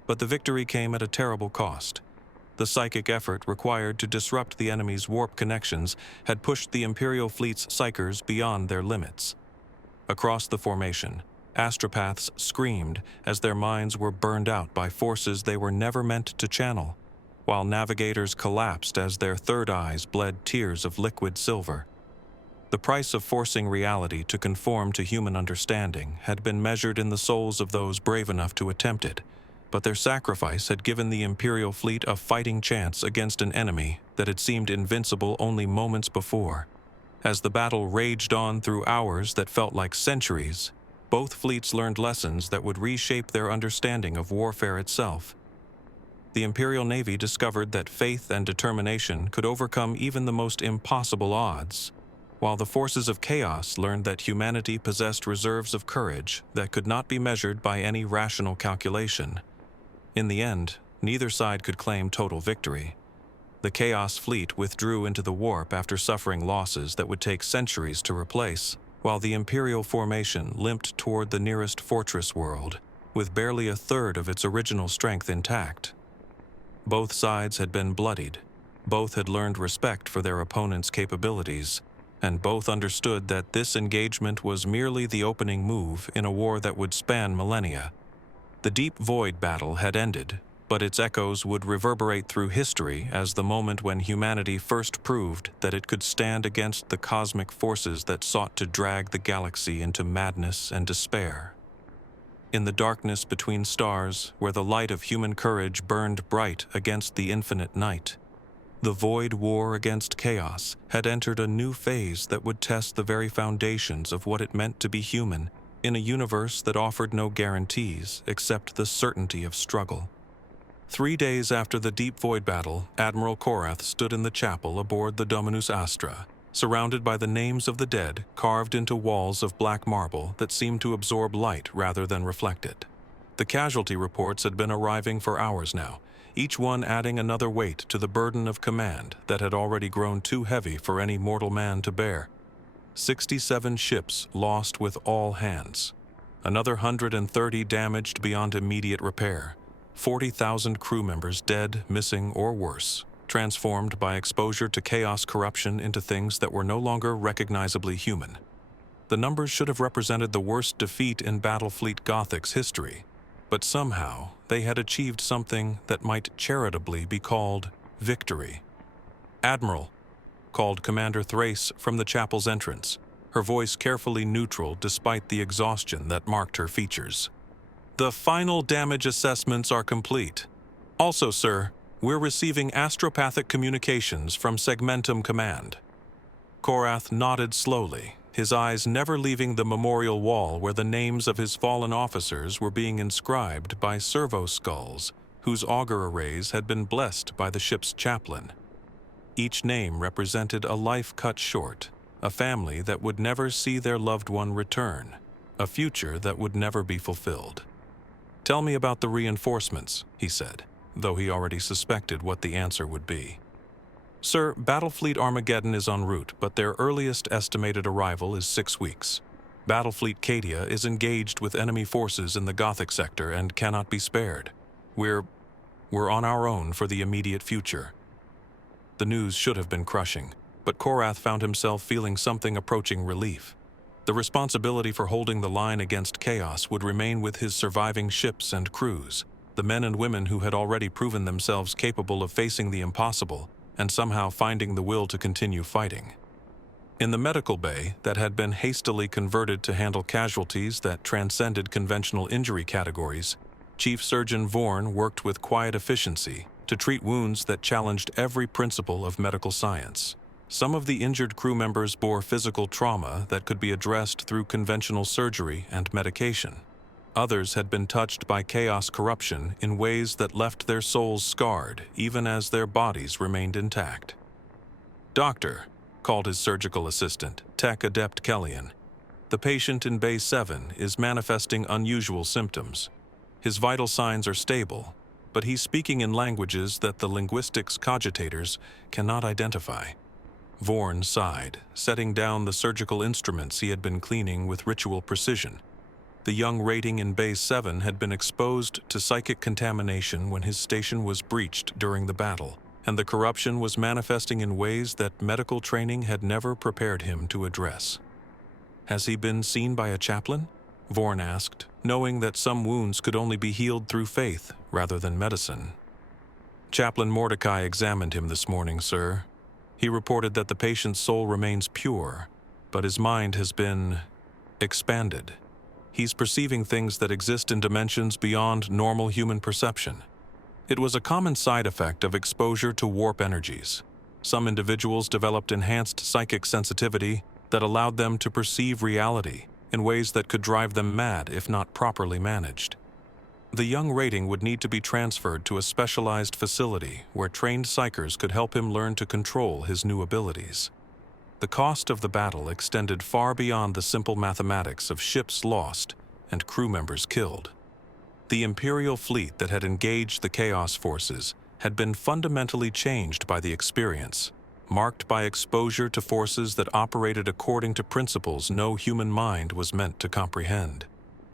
But the victory came at a terrible cost. The psychic effort required to disrupt the enemy's warp connections had pushed the Imperial fleet's psychers beyond their limits. Across the formation, astropaths screamed as their minds were burned out by forces they were never meant to channel, while navigators collapsed as their third eyes bled tears of liquid silver. The price of forcing reality to conform to human understanding had been measured in the souls of those brave enough to attempt it, but their sacrifice had given the Imperial fleet a fighting chance against an enemy that had seemed invincible only moments before. As the battle raged on through hours that felt like centuries, both fleets learned lessons that would reshape their understanding of warfare itself. The Imperial Navy discovered that faith and determination could overcome even the most impossible odds, while the forces of chaos learned that humanity possessed reserves of courage that could not be measured by any rational calculation. In the end, neither side could claim total victory. The Chaos fleet withdrew into the warp after suffering losses that would take centuries to replace, while the Imperial formation limped toward the nearest fortress world, with barely a third of its original strength intact. Both sides had been bloodied, both had learned respect for their opponent's capabilities, and both understood that this engagement was merely the opening move in a war that would span millennia. The Deep Void battle had ended, but its echoes would reverberate through history as the moment when humanity first proved that it could stand against the cosmic forces that sought to drag the galaxy into madness and despair. In the darkness between stars, where the light of human courage burned bright against the infinite night, the void war against chaos had entered a new phase that would test the very foundations of what it meant to be human in a universe that offered no guarantees except the certainty of struggle. 3 days after the Deep Void battle, Admiral Korath stood in the chapel aboard the Dominus Astra, surrounded by the names of the dead carved into walls of black marble that seemed to absorb light rather than reflect it. The casualty reports had been arriving for hours now, each one adding another weight to the burden of command that had already grown too heavy for any mortal man to bear. 67 ships lost with all hands, another 130 damaged beyond immediate repair, 40,000 crew members dead, missing, or worse, transformed by exposure to chaos corruption into things that were no longer recognizably human. The numbers should have represented the worst defeat in Battlefleet Gothic's history, but somehow they had achieved something that might charitably be called victory. "Admiral," called Commander Thrace from the chapel's entrance, her voice carefully neutral despite the exhaustion that marked her features. "The final damage assessments are complete. Also, sir, we're receiving astropathic communications from Segmentum Command." Korath nodded slowly, his eyes never leaving the memorial wall where the names of his fallen officers were being inscribed by servo skulls, whose auger arrays had been blessed by the ship's chaplain. Each name represented a life cut short, a family that would never see their loved one return, a future that would never be fulfilled. "Tell me about the reinforcements," he said, though he already suspected what the answer would be. "Sir, Battlefleet Armageddon is en route, but their earliest estimated arrival is 6 weeks. Battlefleet Cadia is engaged with enemy forces in the Gothic sector and cannot be spared. We're on our own for the immediate future." The news should have been crushing, but Korath found himself feeling something approaching relief. The responsibility for holding the line against chaos would remain with his surviving ships and crews, the men and women who had already proven themselves capable of facing the impossible and somehow finding the will to continue fighting. In the medical bay that had been hastily converted to handle casualties that transcended conventional injury categories, Chief Surgeon Vorn worked with quiet efficiency to treat wounds that challenged every principle of medical science. Some of the injured crew members bore physical trauma that could be addressed through conventional surgery and medication. Others had been touched by chaos corruption in ways that left their souls scarred even as their bodies remained intact. "Doctor," called his surgical assistant, Tech Adept Kellyan, "the patient in Bay 7 is manifesting unusual symptoms. His vital signs are stable, but he's speaking in languages that the linguistics cogitators cannot identify." Vorn sighed, setting down the surgical instruments he had been cleaning with ritual precision. The young rating in Bay 7 had been exposed to psychic contamination when his station was breached during the battle, and the corruption was manifesting in ways that medical training had never prepared him to address. "Has he been seen by a chaplain?" Vorn asked, knowing that some wounds could only be healed through faith rather than medicine. "Chaplain Mordecai examined him this morning, sir. He reported that the patient's soul remains pure, but his mind has been expanded. He's perceiving things that exist in dimensions beyond normal human perception. It was a common side effect of exposure to warp energies. Some individuals developed enhanced psychic sensitivity that allowed them to perceive reality in ways that could drive them mad if not properly managed. The young rating would need to be transferred to a specialized facility where trained psychers could help him learn to control his new abilities. The cost of the battle extended far beyond the simple mathematics of ships lost and crew members killed. The Imperial fleet that had engaged the Chaos forces had been fundamentally changed by the experience, marked by exposure to forces that operated according to principles no human mind was meant to comprehend.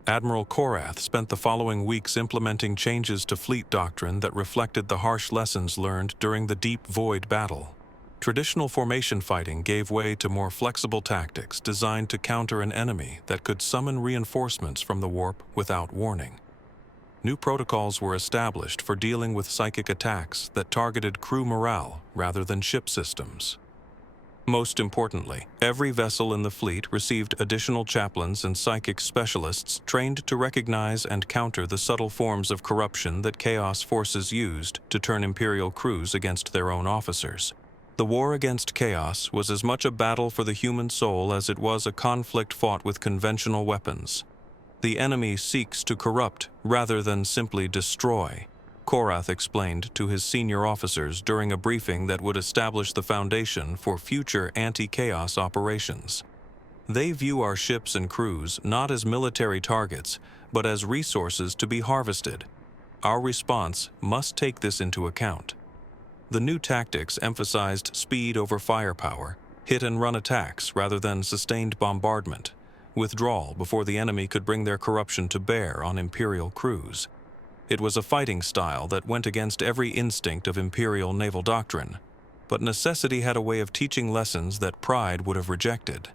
Admiral Korath spent the following weeks implementing changes to fleet doctrine that reflected the harsh lessons learned during the Deep Void battle. Traditional formation fighting gave way to more flexible tactics designed to counter an enemy that could summon reinforcements from the warp without warning. New protocols were established for dealing with psychic attacks that targeted crew morale rather than ship systems. Most importantly, every vessel in the fleet received additional chaplains and psychic specialists trained to recognize and counter the subtle forms of corruption that Chaos forces used to turn Imperial crews against their own officers. The war against Chaos was as much a battle for the human soul as it was a conflict fought with conventional weapons. The enemy seeks to corrupt rather than simply destroy, Korath explained to his senior officers during a briefing that would establish the foundation for future anti-chaos operations. They view our ships and crews not as military targets, but as resources to be harvested. Our response must take this into account. The new tactics emphasized speed over firepower, hit-and-run attacks rather than sustained bombardment, withdrawal before the enemy could bring their corruption to bear on Imperial crews. It was a fighting style that went against every instinct of Imperial naval doctrine, but necessity had a way of teaching lessons that pride would have rejected.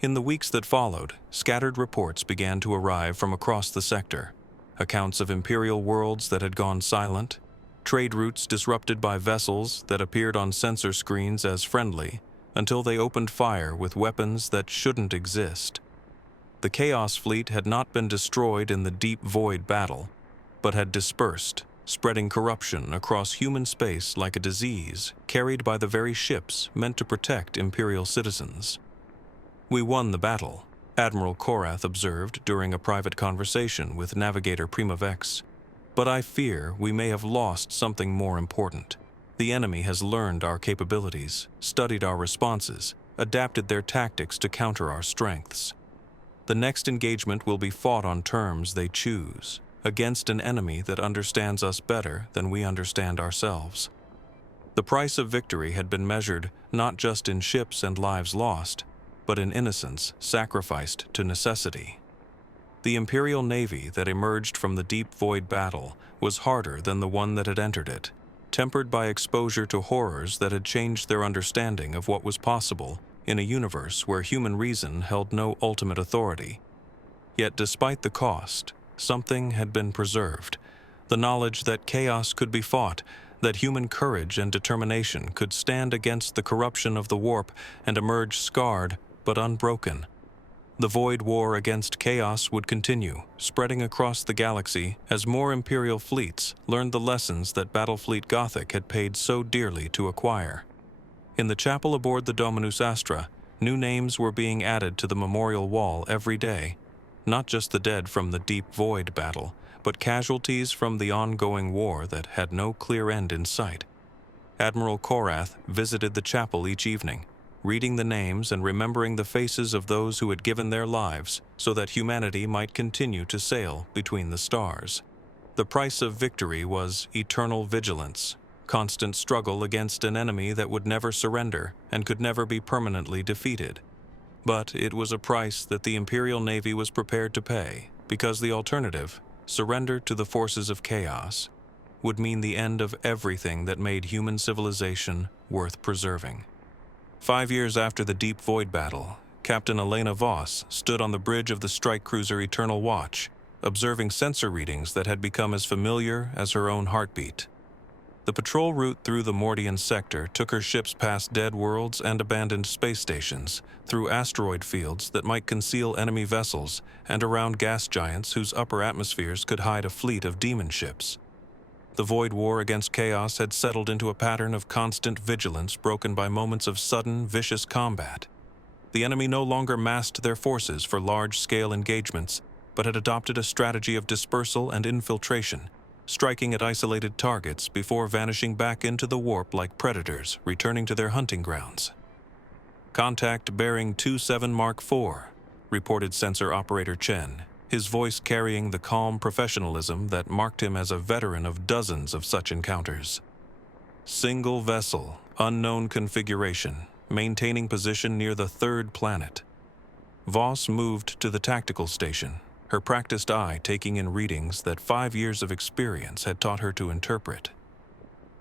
In the weeks that followed, scattered reports began to arrive from across the sector. Accounts of Imperial worlds that had gone silent, trade routes disrupted by vessels that appeared on sensor screens as friendly, until they opened fire with weapons that shouldn't exist. The Chaos Fleet had not been destroyed in the Deep Void battle, but had dispersed, spreading corruption across human space like a disease carried by the very ships meant to protect Imperial citizens. "We won the battle," Admiral Korath observed during a private conversation with Navigator Prima Vex. "But I fear we may have lost something more important. The enemy has learned our capabilities, studied our responses, adapted their tactics to counter our strengths. The next engagement will be fought on terms they choose, against an enemy that understands us better than we understand ourselves." The price of victory had been measured not just in ships and lives lost, but in innocence sacrificed to necessity. The Imperial Navy that emerged from the Deep Void battle was harder than the one that had entered it, tempered by exposure to horrors that had changed their understanding of what was possible in a universe where human reason held no ultimate authority. Yet despite the cost, something had been preserved: the knowledge that chaos could be fought, that human courage and determination could stand against the corruption of the warp and emerge scarred but unbroken. The Void War against chaos would continue, spreading across the galaxy as more Imperial fleets learned the lessons that Battlefleet Gothic had paid so dearly to acquire. In the chapel aboard the Dominus Astra, new names were being added to the memorial wall every day, not just the dead from the Deep Void battle, but casualties from the ongoing war that had no clear end in sight. Admiral Korath visited the chapel each evening, reading the names and remembering the faces of those who had given their lives so that humanity might continue to sail between the stars. The price of victory was eternal vigilance, constant struggle against an enemy that would never surrender and could never be permanently defeated. But it was a price that the Imperial Navy was prepared to pay, because the alternative, surrender to the forces of chaos, would mean the end of everything that made human civilization worth preserving. 5 years after the Deep Void battle, Captain Elena Voss stood on the bridge of the strike cruiser Eternal Watch, observing sensor readings that had become as familiar as her own heartbeat. The patrol route through the Mordian sector took her ships past dead worlds and abandoned space stations, through asteroid fields that might conceal enemy vessels, and around gas giants whose upper atmospheres could hide a fleet of demon ships. The Void War against chaos had settled into a pattern of constant vigilance broken by moments of sudden, vicious combat. The enemy no longer massed their forces for large-scale engagements, but had adopted a strategy of dispersal and infiltration, striking at isolated targets before vanishing back into the warp like predators returning to their hunting grounds. "Contact bearing 27 Mark IV, reported sensor operator Chen, his voice carrying the calm professionalism that marked him as a veteran of dozens of such encounters. "Single vessel, unknown configuration, maintaining position near the third planet." Voss moved to the tactical station, her practiced eye taking in readings that 5 years of experience had taught her to interpret.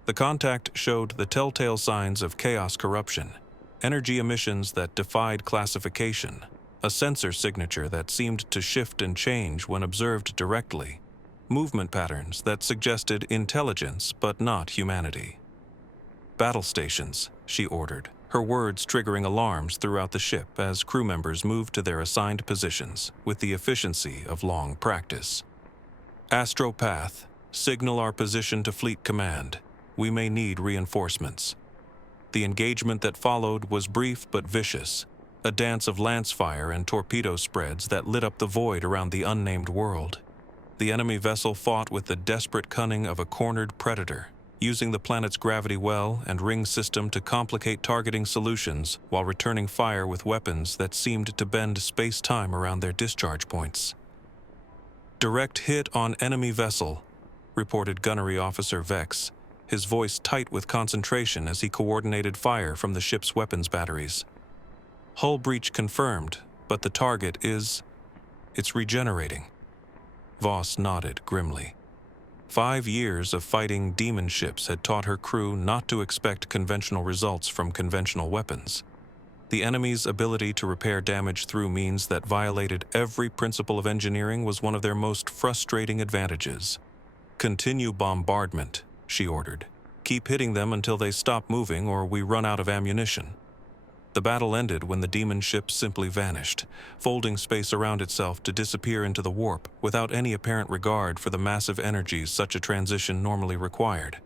The contact showed the telltale signs of chaos corruption, energy emissions that defied classification, a sensor signature that seemed to shift and change when observed directly, movement patterns that suggested intelligence but not humanity. "Battle stations," she ordered, her words triggering alarms throughout the ship as crew members moved to their assigned positions with the efficiency of long practice. "Astropath, signal our position to Fleet Command. We may need reinforcements." The engagement that followed was brief but vicious, a dance of lance fire and torpedo spreads that lit up the void around the unnamed world. The enemy vessel fought with the desperate cunning of a cornered predator, using the planet's gravity well and ring system to complicate targeting solutions while returning fire with weapons that seemed to bend space-time around their discharge points. "Direct hit on enemy vessel," reported Gunnery Officer Vex, his voice tight with concentration as he coordinated fire from the ship's weapons batteries. "Hull breach confirmed, but the target it's regenerating." Voss nodded grimly. 5 years of fighting demon ships had taught her crew not to expect conventional results from conventional weapons. The enemy's ability to repair damage through means that violated every principle of engineering was one of their most frustrating advantages. "Continue bombardment," she ordered. "Keep hitting them until they stop moving or we run out of ammunition." The battle ended when the demon ship simply vanished, folding space around itself to disappear into the warp without any apparent regard for the massive energies such a transition normally required.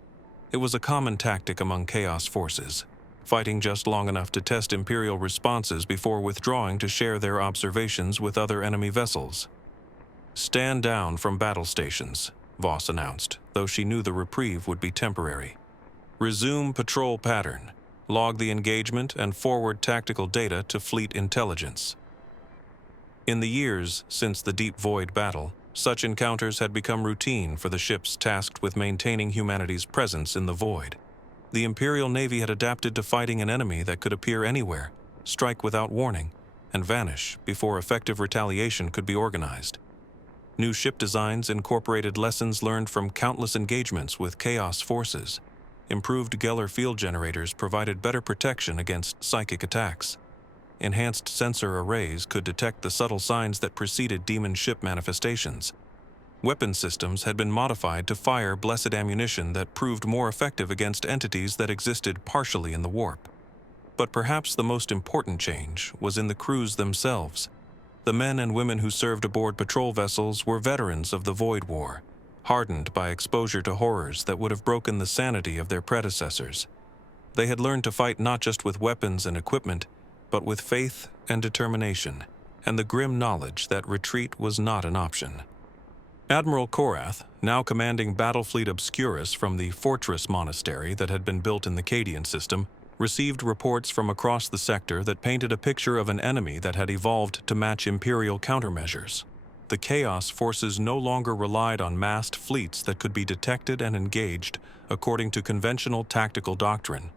It was a common tactic among Chaos forces, fighting just long enough to test Imperial responses before withdrawing to share their observations with other enemy vessels. "Stand down from battle stations," Voss announced, though she knew the reprieve would be temporary. "Resume patrol pattern. Log the engagement and forward tactical data to fleet intelligence." In the years since the Deep Void battle, such encounters had become routine for the ships tasked with maintaining humanity's presence in the void. The Imperial Navy had adapted to fighting an enemy that could appear anywhere, strike without warning, and vanish before effective retaliation could be organized. New ship designs incorporated lessons learned from countless engagements with Chaos forces. Improved Geller field generators provided better protection against psychic attacks. Enhanced sensor arrays could detect the subtle signs that preceded demon ship manifestations. Weapon systems had been modified to fire blessed ammunition that proved more effective against entities that existed partially in the warp. But perhaps the most important change was in the crews themselves. The men and women who served aboard patrol vessels were veterans of the Void War, hardened by exposure to horrors that would have broken the sanity of their predecessors. They had learned to fight not just with weapons and equipment, but with faith and determination, and the grim knowledge that retreat was not an option. Admiral Korath, now commanding Battlefleet Obscurus from the Fortress Monastery that had been built in the Cadian system, received reports from across the sector that painted a picture of an enemy that had evolved to match Imperial countermeasures. The Chaos forces no longer relied on massed fleets that could be detected and engaged according to conventional tactical doctrine.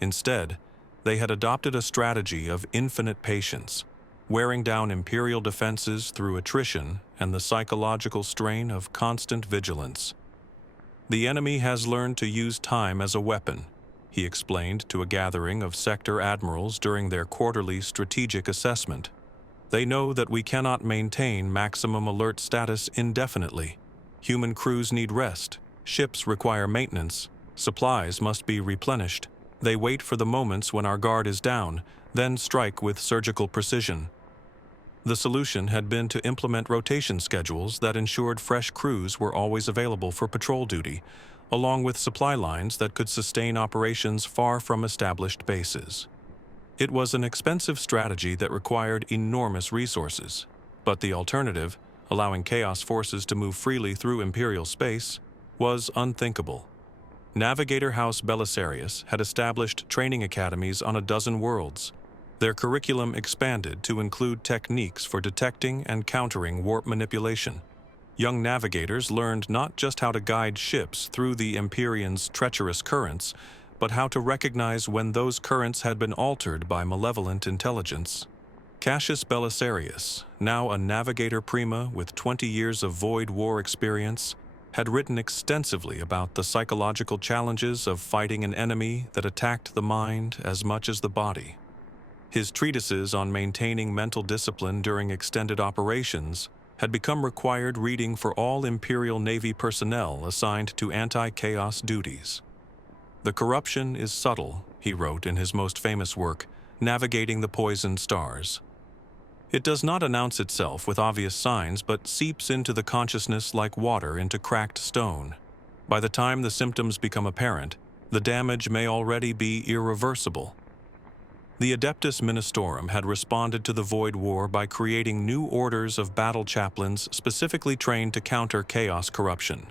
Instead, they had adopted a strategy of infinite patience, wearing down Imperial defenses through attrition and the psychological strain of constant vigilance. "The enemy has learned to use time as a weapon," he explained to a gathering of sector admirals during their quarterly strategic assessment. "They know that we cannot maintain maximum alert status indefinitely. Human crews need rest, ships require maintenance, supplies must be replenished. They wait for the moments when our guard is down, then strike with surgical precision." The solution had been to implement rotation schedules that ensured fresh crews were always available for patrol duty, along with supply lines that could sustain operations far from established bases. It was an expensive strategy that required enormous resources, but the alternative, allowing Chaos forces to move freely through Imperial space, was unthinkable. Navigator House Belisarius had established training academies on a dozen worlds. Their curriculum expanded to include techniques for detecting and countering warp manipulation. Young navigators learned not just how to guide ships through the Imperium's treacherous currents, but how to recognize when those currents had been altered by malevolent intelligence. Cassius Belisarius, now a navigator prima with 20 years of Void War experience, had written extensively about the psychological challenges of fighting an enemy that attacked the mind as much as the body. His treatises on maintaining mental discipline during extended operations had become required reading for all Imperial Navy personnel assigned to anti-chaos duties. "The corruption is subtle," he wrote in his most famous work, Navigating the Poisoned Stars. "It does not announce itself with obvious signs, but seeps into the consciousness like water into cracked stone. By the time the symptoms become apparent, the damage may already be irreversible." The Adeptus Ministorum had responded to the Void War by creating new orders of battle chaplains specifically trained to counter chaos corruption.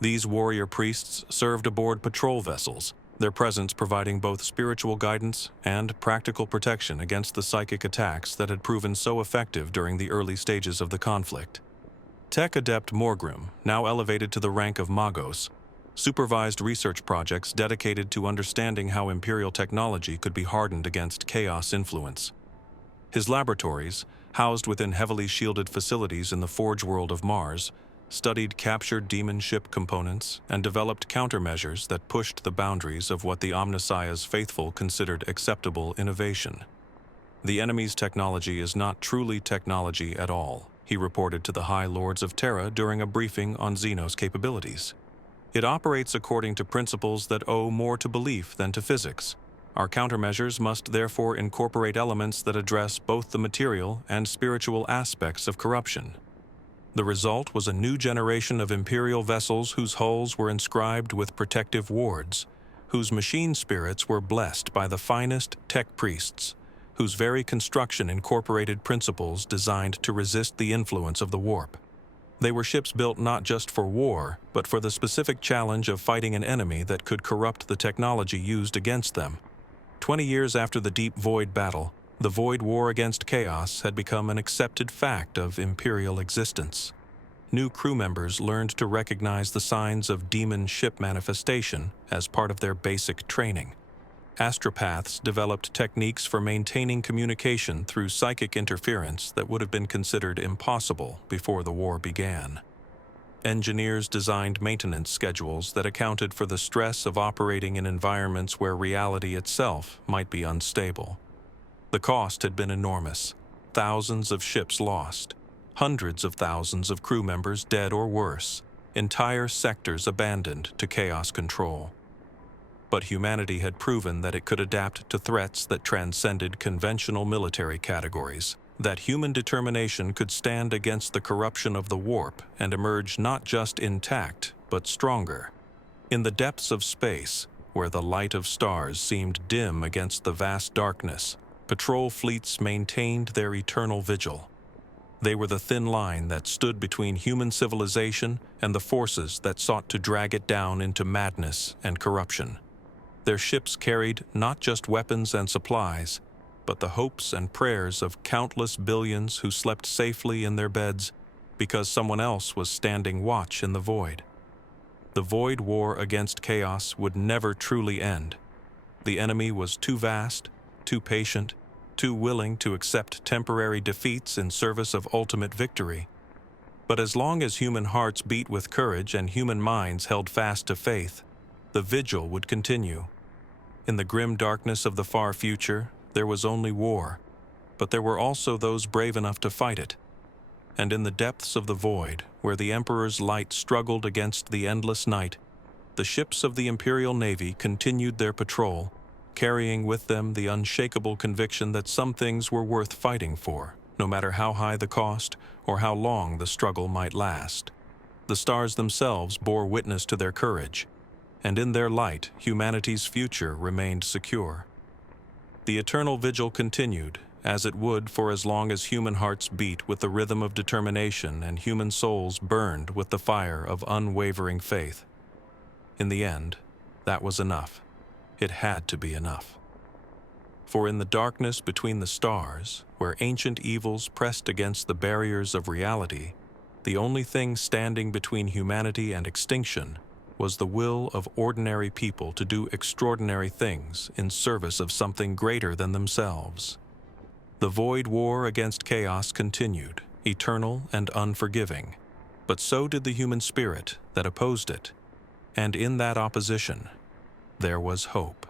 These warrior priests served aboard patrol vessels, their presence providing both spiritual guidance and practical protection against the psychic attacks that had proven so effective during the early stages of the conflict. Tech Adept Morgrim, now elevated to the rank of Magos, supervised research projects dedicated to understanding how Imperial technology could be hardened against chaos influence. His laboratories, housed within heavily shielded facilities in the Forge world of Mars, studied captured demon ship components and developed countermeasures that pushed the boundaries of what the Omnissiah's faithful considered acceptable innovation. "The enemy's technology is not truly technology at all," he reported to the High Lords of Terra during a briefing on Xeno's capabilities. "It operates according to principles that owe more to belief than to physics. Our countermeasures must therefore incorporate elements that address both the material and spiritual aspects of corruption. The result was a new generation of Imperial vessels whose hulls were inscribed with protective wards, whose machine spirits were blessed by the finest tech priests, whose very construction incorporated principles designed to resist the influence of the warp. They were ships built not just for war, but for the specific challenge of fighting an enemy that could corrupt the technology used against them. 20 years after the Deep Void battle, the Void War against Chaos had become an accepted fact of Imperial existence. New crew members learned to recognize the signs of demon ship manifestation as part of their basic training. Astropaths developed techniques for maintaining communication through psychic interference that would have been considered impossible before the war began. Engineers designed maintenance schedules that accounted for the stress of operating in environments where reality itself might be unstable. The cost had been enormous. Thousands of ships lost, hundreds of thousands of crew members dead or worse, entire sectors abandoned to chaos control. But humanity had proven that it could adapt to threats that transcended conventional military categories, that human determination could stand against the corruption of the warp and emerge not just intact, but stronger. In the depths of space, where the light of stars seemed dim against the vast darkness, patrol fleets maintained their eternal vigil. They were the thin line that stood between human civilization and the forces that sought to drag it down into madness and corruption. Their ships carried not just weapons and supplies, but the hopes and prayers of countless billions who slept safely in their beds because someone else was standing watch in the void. The Void War against Chaos would never truly end. The enemy was too vast, too patient, too willing to accept temporary defeats in service of ultimate victory. But as long as human hearts beat with courage and human minds held fast to faith, the vigil would continue. In the grim darkness of the far future, there was only war, but there were also those brave enough to fight it. And in the depths of the void, where the Emperor's light struggled against the endless night, the ships of the Imperial Navy continued their patrol, carrying with them the unshakable conviction that some things were worth fighting for, no matter how high the cost or how long the struggle might last. The stars themselves bore witness to their courage, and in their light, humanity's future remained secure. The eternal vigil continued, as it would for as long as human hearts beat with the rhythm of determination and human souls burned with the fire of unwavering faith. In the end, that was enough. It had to be enough. For in the darkness between the stars, where ancient evils pressed against the barriers of reality, the only thing standing between humanity and extinction was the will of ordinary people to do extraordinary things in service of something greater than themselves. The Void War against Chaos continued, eternal and unforgiving, but so did the human spirit that opposed it, and in that opposition, there was hope.